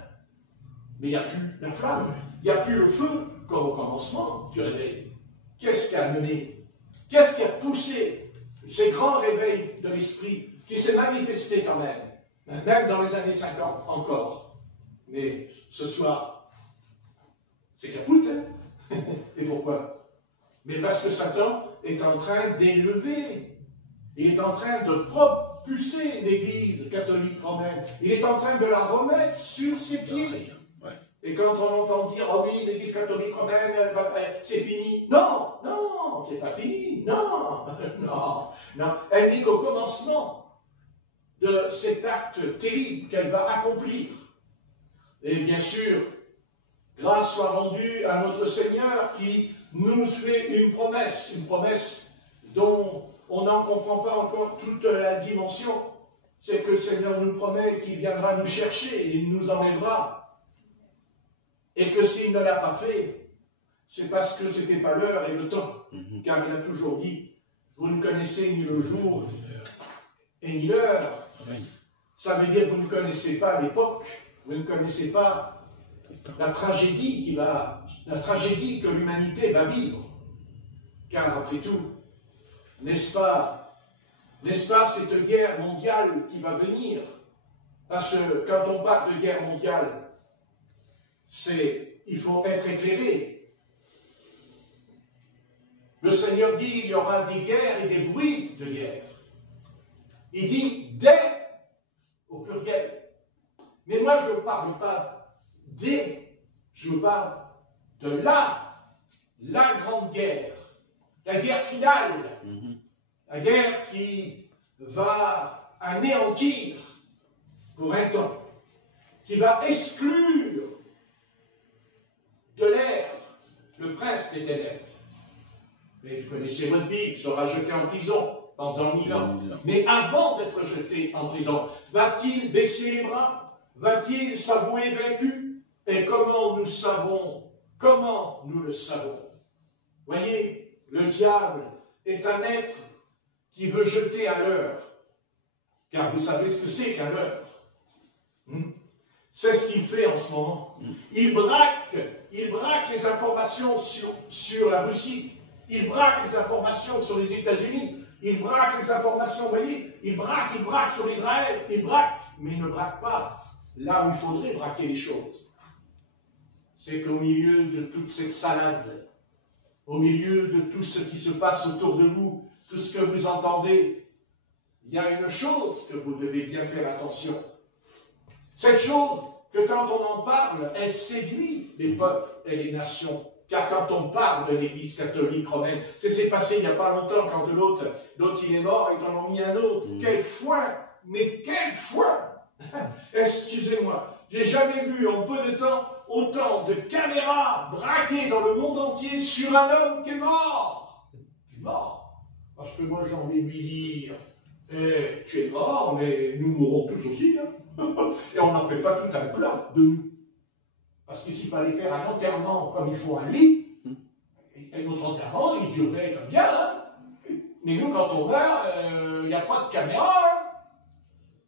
Mais il n'y a plus la flamme, il n'y a plus le feu comme au commencement du réveil. Qu'est-ce qui a mené? Qu'est-ce qui a poussé ces grands réveils de l'esprit qui s'est manifesté quand même dans les années 50 encore? Mais ce soir, c'est capoute, hein? Et pourquoi? Mais parce que Satan est en train d'élever, il est en train de propulser l'Église catholique romaine, il est en train de la remettre sur ses pieds. Et quand on entend dire, oh oui, l'Église catholique romaine, c'est fini. Non, non, c'est pas fini. Non, non. Elle n'est qu'au commencement de cet acte terrible qu'elle va accomplir. Et bien sûr, grâce soit rendue à notre Seigneur qui nous fait une promesse dont on n'en comprend pas encore toute la dimension. C'est que le Seigneur nous promet qu'il viendra nous chercher et il nous enlèvera. Et que s'il ne l'a pas fait, c'est parce que ce n'était pas l'heure et le temps. Car il a toujours dit, vous ne connaissez ni le jour et ni l'heure. Ça veut dire que vous ne connaissez pas l'époque, vous ne connaissez pas la tragédie que l'humanité va vivre. Car après tout, n'est-ce pas cette guerre mondiale qui va venir? Parce que quand on parle de guerre mondiale, il faut être éclairé. Le Seigneur dit, il y aura des guerres et des bruits de guerre. Il dit des au pluriel. Mais moi, je ne parle pas des, je parle de la grande guerre, la guerre finale, la guerre qui va anéantir pour un temps, qui va exclure de l'air le prince des ténèbres. Mais vous connaissez votre Bible, il sera jeté en prison pendant 1000 ans. Mais avant d'être jeté en prison, va-t-il baisser les bras? Va-t-il s'avouer vaincu? Et comment nous le savons? Voyez, le diable est un être qui veut jeter à l'heure. Car vous savez ce que c'est qu'à l'heure. C'est ce qu'il fait en ce moment. Il braque les informations sur la Russie. Il braque les informations sur les États-Unis. Il braque les informations, vous voyez, il braque sur l'Israël. Il braque, mais il ne braque pas là où il faudrait braquer les choses. C'est qu'au milieu de toute cette salade, au milieu de tout ce qui se passe autour de vous, tout ce que vous entendez, il y a une chose que vous devez bien faire attention. Cette chose que quand on en parle, elle séduit les peuples et les nations. Car quand on parle de l'Église catholique romaine, ça s'est passé il n'y a pas longtemps quand l'autre il est mort, ils en ont mis un autre. Quel foin! Mais quel foin! Excusez-moi, j'ai jamais vu en peu de temps autant de caméras braquées dans le monde entier sur un homme qui est mort. Qui est mort. Parce que moi j'ai envie de lui dire, tu es mort, mais nous mourrons tous aussi. Hein. Et on n'en fait pas tout un plat de nous. Parce que s'il fallait faire un enterrement comme il faut un lit, et notre enterrement, il durerait comme bien. Hein. Mais nous, quand on meurt, il n'y a pas de caméra. Hein.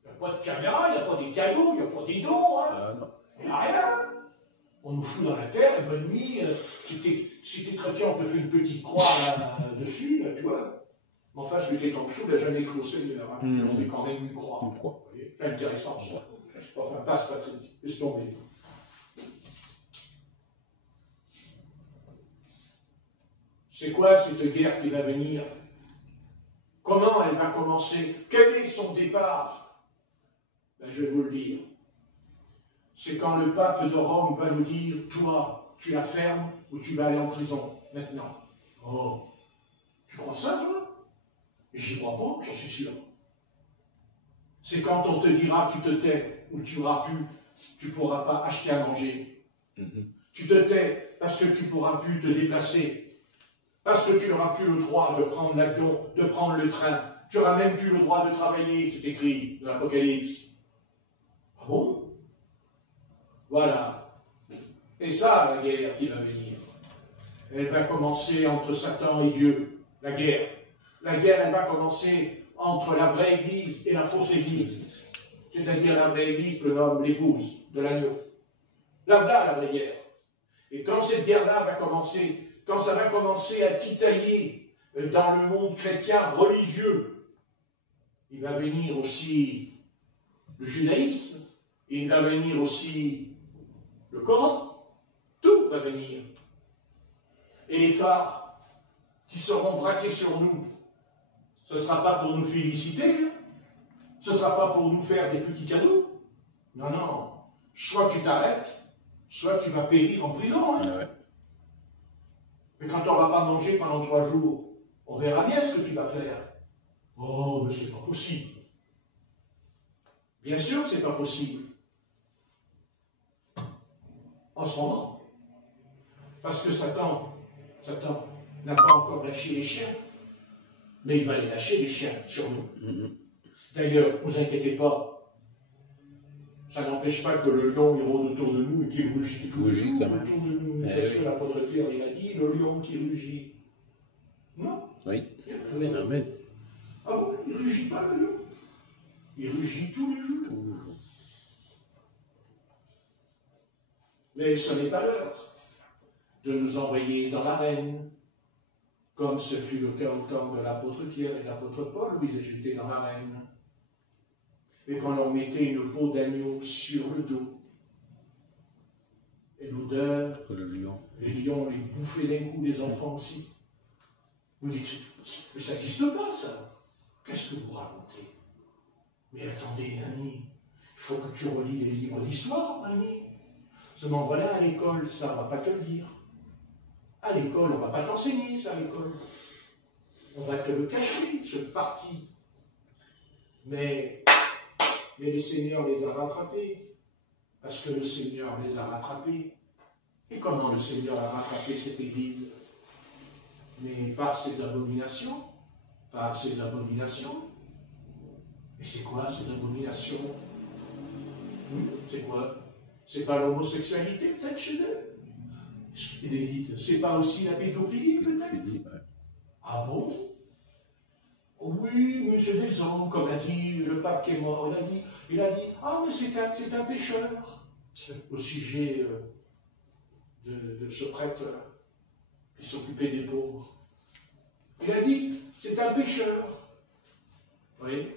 Il n'y a pas de caméra, il n'y a pas des cadeaux, il n'y a pas des dons. Hein. Il n'y a rien. On nous fout dans la terre, et bonne nuit. Si t'es chrétien, on te fait une petite croix dessus, là, tu vois. Mais enfin, celui qui est en dessous, il n'a jamais cru au Seigneur. Hein. On est quand même une croix. C'est intéressant, ça. Enfin, passe, Patrick. Laisse tomber. C'est quoi cette guerre qui va venir? Comment elle va commencer? Quel est son départ? Ben, je vais vous le dire. C'est quand le pape de Rome va nous dire, toi, tu la fermes ou tu vas aller en prison, maintenant. Oh, tu crois ça, toi? J'y crois pas, j'en suis sûr. C'est quand on te dira, tu te tais, ou tu ne pourras pas acheter à manger. Tu te tais parce que tu ne pourras plus te déplacer, parce que tu n'auras plus le droit de prendre l'avion, de prendre le train. Tu n'auras même plus le droit de travailler, c'est écrit dans l'Apocalypse. Ah bon? Voilà. Et ça, la guerre qui va venir, elle va commencer entre Satan et Dieu. La guerre. La guerre, elle va commencer entre la vraie Église et la fausse Église. C'est-à-dire la vraie Église, le nomme l'épouse de l'agneau. Là, la vraie guerre. Et quand cette guerre-là va commencer, quand ça va commencer à titailler dans le monde chrétien religieux, il va venir aussi le judaïsme, il va venir aussi le Coran, tout va venir. Et les phares qui seront braqués sur nous, ce ne sera pas pour nous féliciter, ce ne sera pas pour nous faire des petits cadeaux. Non, non. Soit tu t'arrêtes, soit tu vas périr en prison. Hein. Ouais. Mais quand on ne va pas manger pendant 3 jours, on verra bien ce que tu vas faire. Oh, mais c'est pas possible. Bien sûr que c'est pas possible. En ce moment. Parce que Satan n'a pas encore lâché les chiens. Mais il va les lâcher, les chiens, sur nous. D'ailleurs, ne vous inquiétez pas. Ça n'empêche pas que le lion, il rôde autour de nous et qu'il rugit tout le jour autour de nous. Est-ce que l'apôtre Pierre, il a dit, le lion qui rugit? Non. Oui. Amen. Amen. Ah bon, il ne rugit pas, le lion? Il rugit tous les jours. Mais ce n'est pas l'heure de nous envoyer dans l'arène, comme ce fut le cas au temps de l'apôtre Pierre et de l'apôtre Paul, où ils étaient jetés dans l'arène. Et qu'on leur mettait une peau d'agneau sur le dos. Et l'odeur, les lions les bouffaient d'un coup, les enfants aussi. Vous dites, mais ça n'existe pas, ça. Qu'est-ce que vous racontez? Mais attendez, Annie, il faut que tu relis les livres d'histoire, Annie. Seulement, voilà, à l'école, ça, on ne va pas te le dire. À l'école, on ne va pas t'enseigner ça, à l'école. On va te le cacher, ce parti. Mais le Seigneur les a rattrapés. Parce que le Seigneur les a rattrapés. Et comment le Seigneur a rattrapé cette Église? Mais par ses abominations. Par ses abominations. Et c'est quoi ces abominations? C'est quoi? C'est pas l'homosexualité peut-être chez eux? C'est pas aussi la pédophilie peut-être? Ah bon? Oui, mais c'est des hommes, comme a dit le pape qui est mort. Il a dit, ah mais c'est un pécheur. Au sujet de ce prêtre qui s'occupait des pauvres. Il a dit, c'est un pécheur. Oui.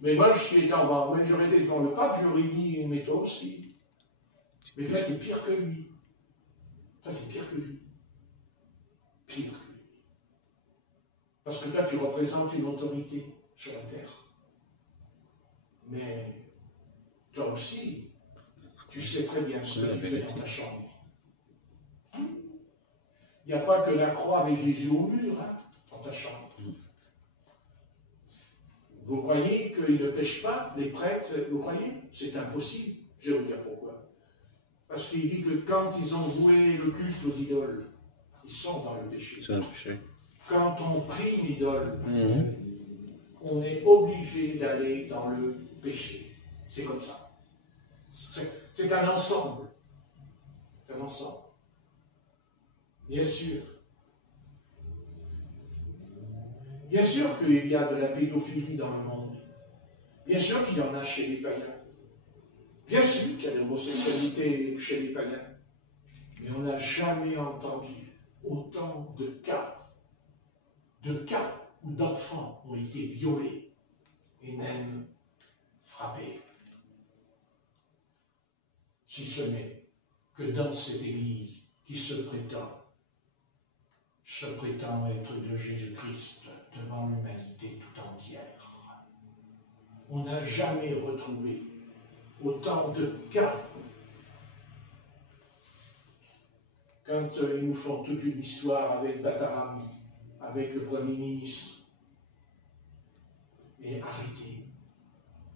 Mais moi, j'aurais été devant le pape, j'aurais dit, mais toi aussi. Mais toi, t'es pire que lui. Toi, t'es pire que lui. Pire que lui. Parce que toi, tu représentes une autorité sur la terre. Mais toi aussi, tu sais très bien ce que tu fais dans ta chambre. Il n'y a pas que la croix avec Jésus au mur, hein, dans ta chambre. Vous croyez qu'ils ne pêchent pas, les prêtres? Vous croyez? C'est impossible. Je vais vous dire pourquoi. Parce qu'il dit que quand ils ont voué le culte aux idoles, ils sont dans le péché. C'est un péché. Quand on prie une idole, on est obligé d'aller dans le péché. C'est comme ça. C'est un ensemble. C'est un ensemble. Bien sûr. Bien sûr qu'il y a de la pédophilie dans le monde. Bien sûr qu'il y en a chez les païens. Bien sûr qu'il y a de l'homosexualité chez les païens. Mais on n'a jamais entendu autant de cas où d'enfants ont été violés et même frappés. Si ce n'est que dans cette Église qui se prétend être de Jésus-Christ devant l'humanité tout entière. On n'a jamais retrouvé autant de cas. Quand ils nous font toute une histoire avec Bataram, avec le Premier ministre, mais arrêtez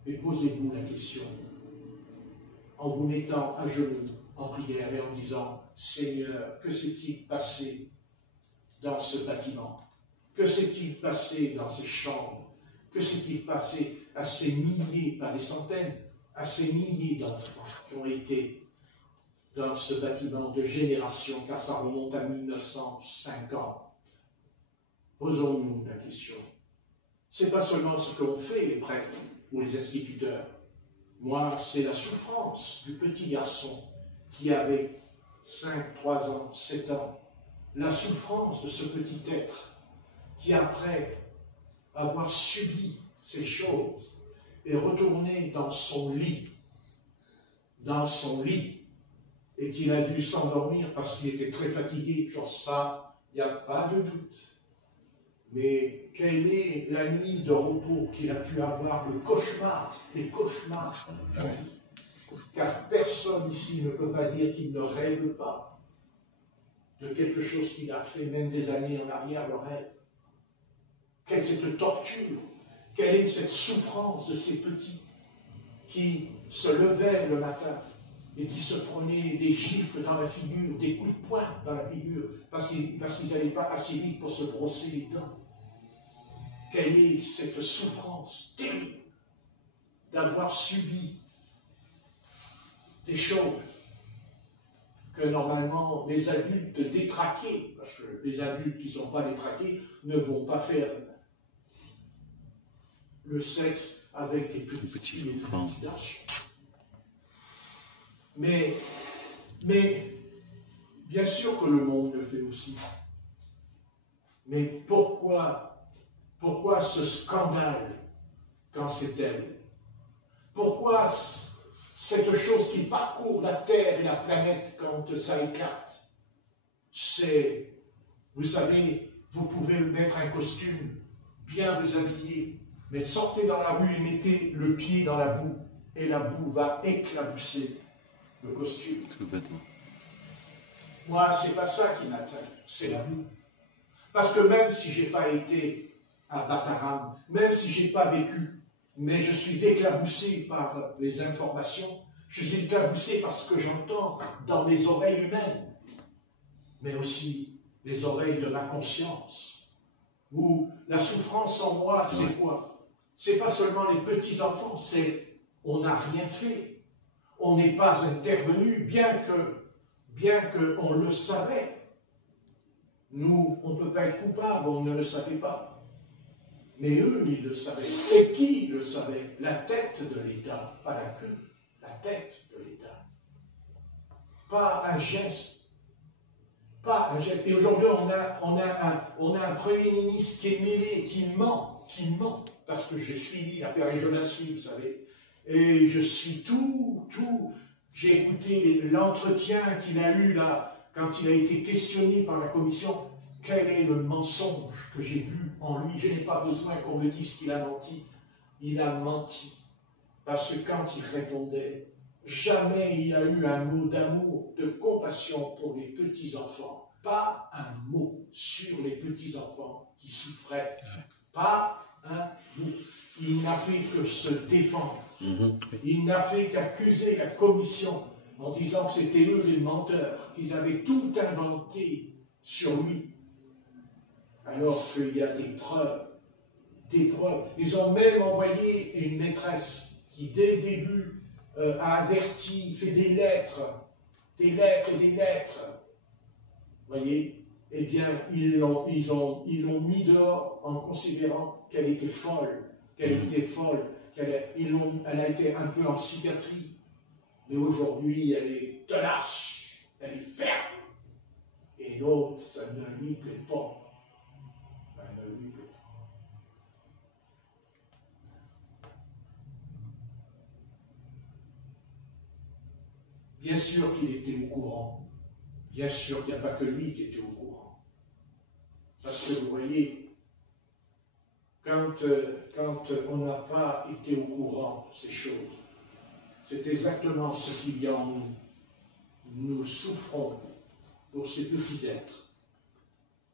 et posez-vous la question en vous mettant à genoux en prière et en disant « Seigneur, que s'est-il passé dans ce bâtiment? Que s'est-il passé dans ces chambres? Que s'est-il passé à ces milliers, pas des centaines, à ces milliers d'enfants qui ont été dans ce bâtiment de génération, car ça remonte à 1950. Posons-nous la question. Ce n'est pas seulement ce qu'ont fait les prêtres ou les instituteurs. Moi, c'est la souffrance du petit garçon qui avait 5, 3 ans, 7 ans. La souffrance de ce petit être qui, après avoir subi ces choses, est retourné dans son lit, et qu'il a dû s'endormir parce qu'il était très fatigué. Sur ça, il n'y a pas de doute. Mais quelle est la nuit de repos qu'il a pu avoir, le cauchemar, les cauchemars? Car personne ici ne peut pas dire qu'il ne rêve pas de quelque chose qu'il a fait, même des années en arrière, le rêve. Quelle est cette torture? Quelle est cette souffrance de ces petits qui se levaient le matin et qui se prenaient des gifles dans la figure, des coups de poing dans la figure, parce qu'ils n'allaient pas assez vite pour se brosser les dents? Quelle est cette souffrance terrible d'avoir subi des choses que normalement les adultes détraqués, parce que les adultes qui ne sont pas détraqués ne vont pas faire le sexe avec des petits enfants. Mais bien sûr que le monde le fait aussi. Mais pourquoi ce scandale quand c'est elle? Pourquoi cette chose qui parcourt la Terre et la planète quand ça éclate? C'est, vous savez, vous pouvez mettre un costume, bien vous habiller, mais sortez dans la rue et mettez le pied dans la boue, et la boue va éclabousser le costume. Tout bêtement. Moi, c'est pas ça qui m'atteint, c'est la boue. Parce que même si je n'ai pas été à Bataram, même si je n'ai pas vécu, mais je suis éclaboussé par les informations, je suis éclaboussé par ce que j'entends dans mes oreilles humaines, mais aussi les oreilles de ma conscience. Où la souffrance en moi, c'est quoi? C'est pas seulement les petits-enfants, c'est on n'a rien fait. On n'est pas intervenu, bien qu'on le savait. Nous, on ne peut pas être coupable, on ne le savait pas. Mais eux, ils le savaient. Et qui le savait? La tête de l'État, pas la queue, la tête de l'État. Pas un geste. Pas un geste. Et aujourd'hui, on a un Premier ministre qui est mêlé, qui ment, parce que je suis la Père et je la suis, vous savez. Et je suis tout. J'ai écouté l'entretien qu'il a eu là, quand il a été questionné par la commission. Quel est le mensonge que j'ai vu en lui? Je n'ai pas besoin qu'on me dise qu'il a menti. Il a menti. Parce que quand il répondait, jamais il a eu un mot d'amour, de compassion pour les petits-enfants. Pas un mot sur les petits-enfants qui souffraient. Pas un mot. Il n'a fait que se défendre. Il n'a fait qu'accuser la commission en disant que c'était eux les menteurs, qu'ils avaient tout inventé sur lui. Alors qu'il y a des preuves. Ils ont même envoyé une maîtresse qui, dès le début, a averti, fait des lettres. Vous voyez? Eh bien, ils l'ont mis dehors en considérant qu'elle était folle. Elle a été un peu en psychiatrie. Mais aujourd'hui, elle est tenace, elle est ferme. Et l'autre, ça ne lui plaît pas. Bien sûr qu'il était au courant. Bien sûr qu'il n'y a pas que lui qui était au courant. Parce que vous voyez, quand on n'a pas été au courant de ces choses, C'est exactement ce qu'il y a en nous. Nous souffrons pour ces petits êtres.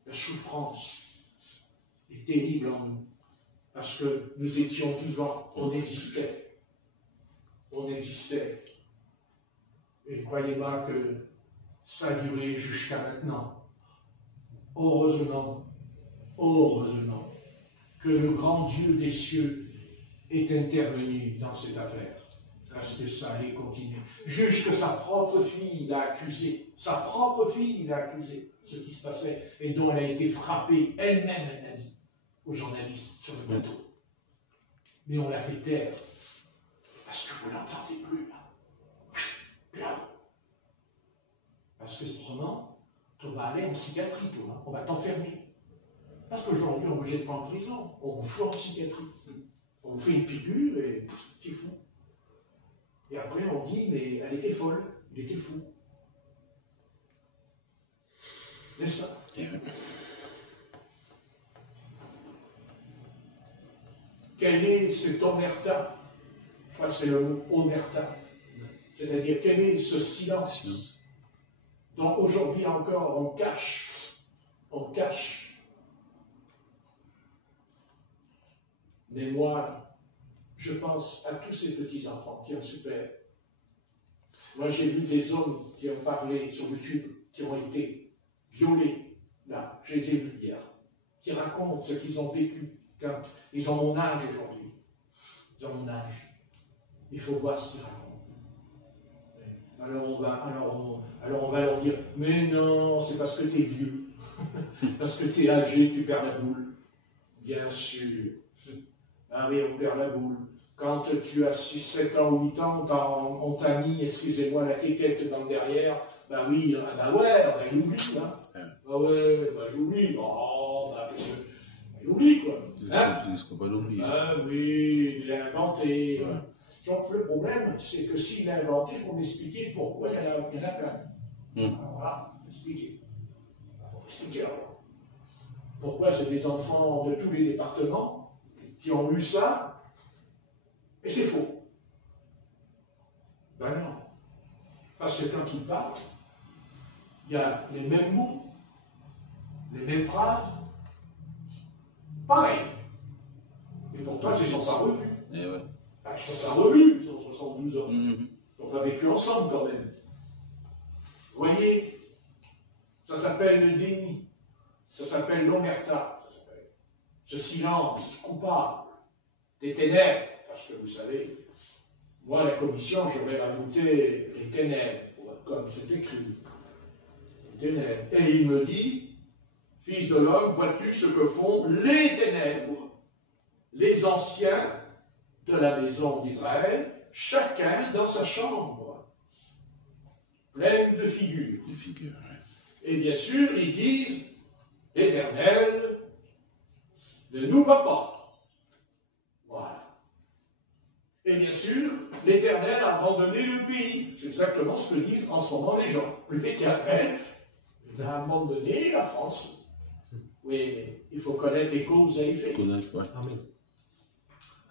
La souffrance est terrible en nous, parce que nous étions vivants, on existait. On existait. Et ne croyez pas que ça a duré jusqu'à maintenant. Heureusement que le grand Dieu des cieux est intervenu dans cette affaire, parce que ça allait continuer. Jusque sa propre fille l'a accusé, sa propre fille l'a accusé, ce qui se passait, et dont elle a été frappée, elle-même, elle a dit aux journalistes sur le bateau. Mais on l'a fait taire, parce que vous ne l'entendez plus, là. Parce que autrement, on va aller en psychiatrie, toi, on va t'enfermer. Parce qu'aujourd'hui, on ne vous jette pas en prison, on vous fout en psychiatrie. On vous fait une piqûre et c'est fou. Et après, on dit, mais elle était folle, il était fou. N'est-ce pas? Quelle est cette omerta? Je crois que c'est le mot omerta. C'est-à-dire, quel est ce silence dont aujourd'hui encore on cache? Mais moi, je pense à tous ces petits-enfants qui ont souffert. Moi, j'ai vu des hommes qui ont parlé sur YouTube, qui ont été violés. Là, je les ai vus hier. Qui racontent ce qu'ils ont vécu quand ils ont mon âge aujourd'hui. Ils ont mon âge. Il faut voir ce qu'ils racontent. Alors on va leur dire, mais non, c'est parce que tu es vieux. Parce que tu es âgé, tu perds la boule. Bien sûr. Ah oui, on perd la boule. Quand tu as 6, 7 ans ou 8 ans, on t'a mis, excusez-moi, la quéquette dans le derrière, bah oui, il oublie, hein. Il oublie. Oh, il oublie, quoi. C'est ce qu'on va l'oublier. Ah oui, il a inventé. Ouais. Donc le problème, c'est que s'il a inventé, il faut m'expliquer pourquoi il y en a plein. Alors voilà, expliquer. Alors. Pourquoi c'est des enfants de tous les départements qui ont eu ça, et c'est faux. Ben non. Parce que quand ils parlent, il y a les mêmes mots, les mêmes phrases, pareil. Et pourtant, ils ne sont pas revus. Eh ouais. Ben, ils ne sont pas revus, ils ont 72 ans. Ils n'ont pas vécu ensemble quand même. Vous voyez, ça s'appelle le déni, ça s'appelle l'omerta. Ce silence coupable des ténèbres, parce que vous savez, moi, la commission, j'aurais rajouté les ténèbres, comme c'est écrit. Les ténèbres. Et il me dit, fils de l'homme, vois-tu ce que font les ténèbres, les anciens de la maison d'Israël, chacun dans sa chambre, pleine de figures. Et bien sûr, ils disent, l'Éternel ne nous va pas. Voilà. Et bien sûr, l'Éternel a abandonné le pays. C'est exactement ce que disent en ce moment les gens. L'Éternel a abandonné la France. Oui, mais il faut connaître les causes et effets. Amen.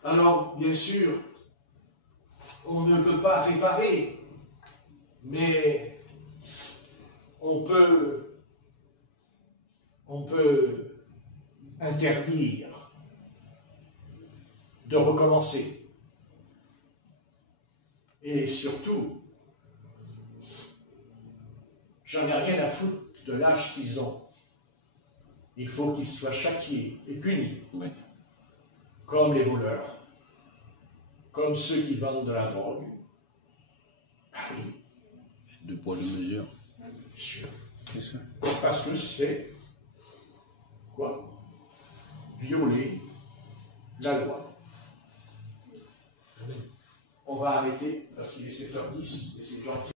Alors, bien sûr, on ne peut pas réparer, mais on peut interdire de recommencer. Et surtout, j'en ai rien à foutre de l'âge qu'ils ont. Il faut qu'ils soient châtiés et punis. Oui. Comme les voleurs, comme ceux qui vendent de la drogue. Ah oui. De poids de mesure. Sûr. C'est ça. Parce que c'est quoi? Violer la loi. On va arrêter parce qu'il est 7h10 et c'est gentil.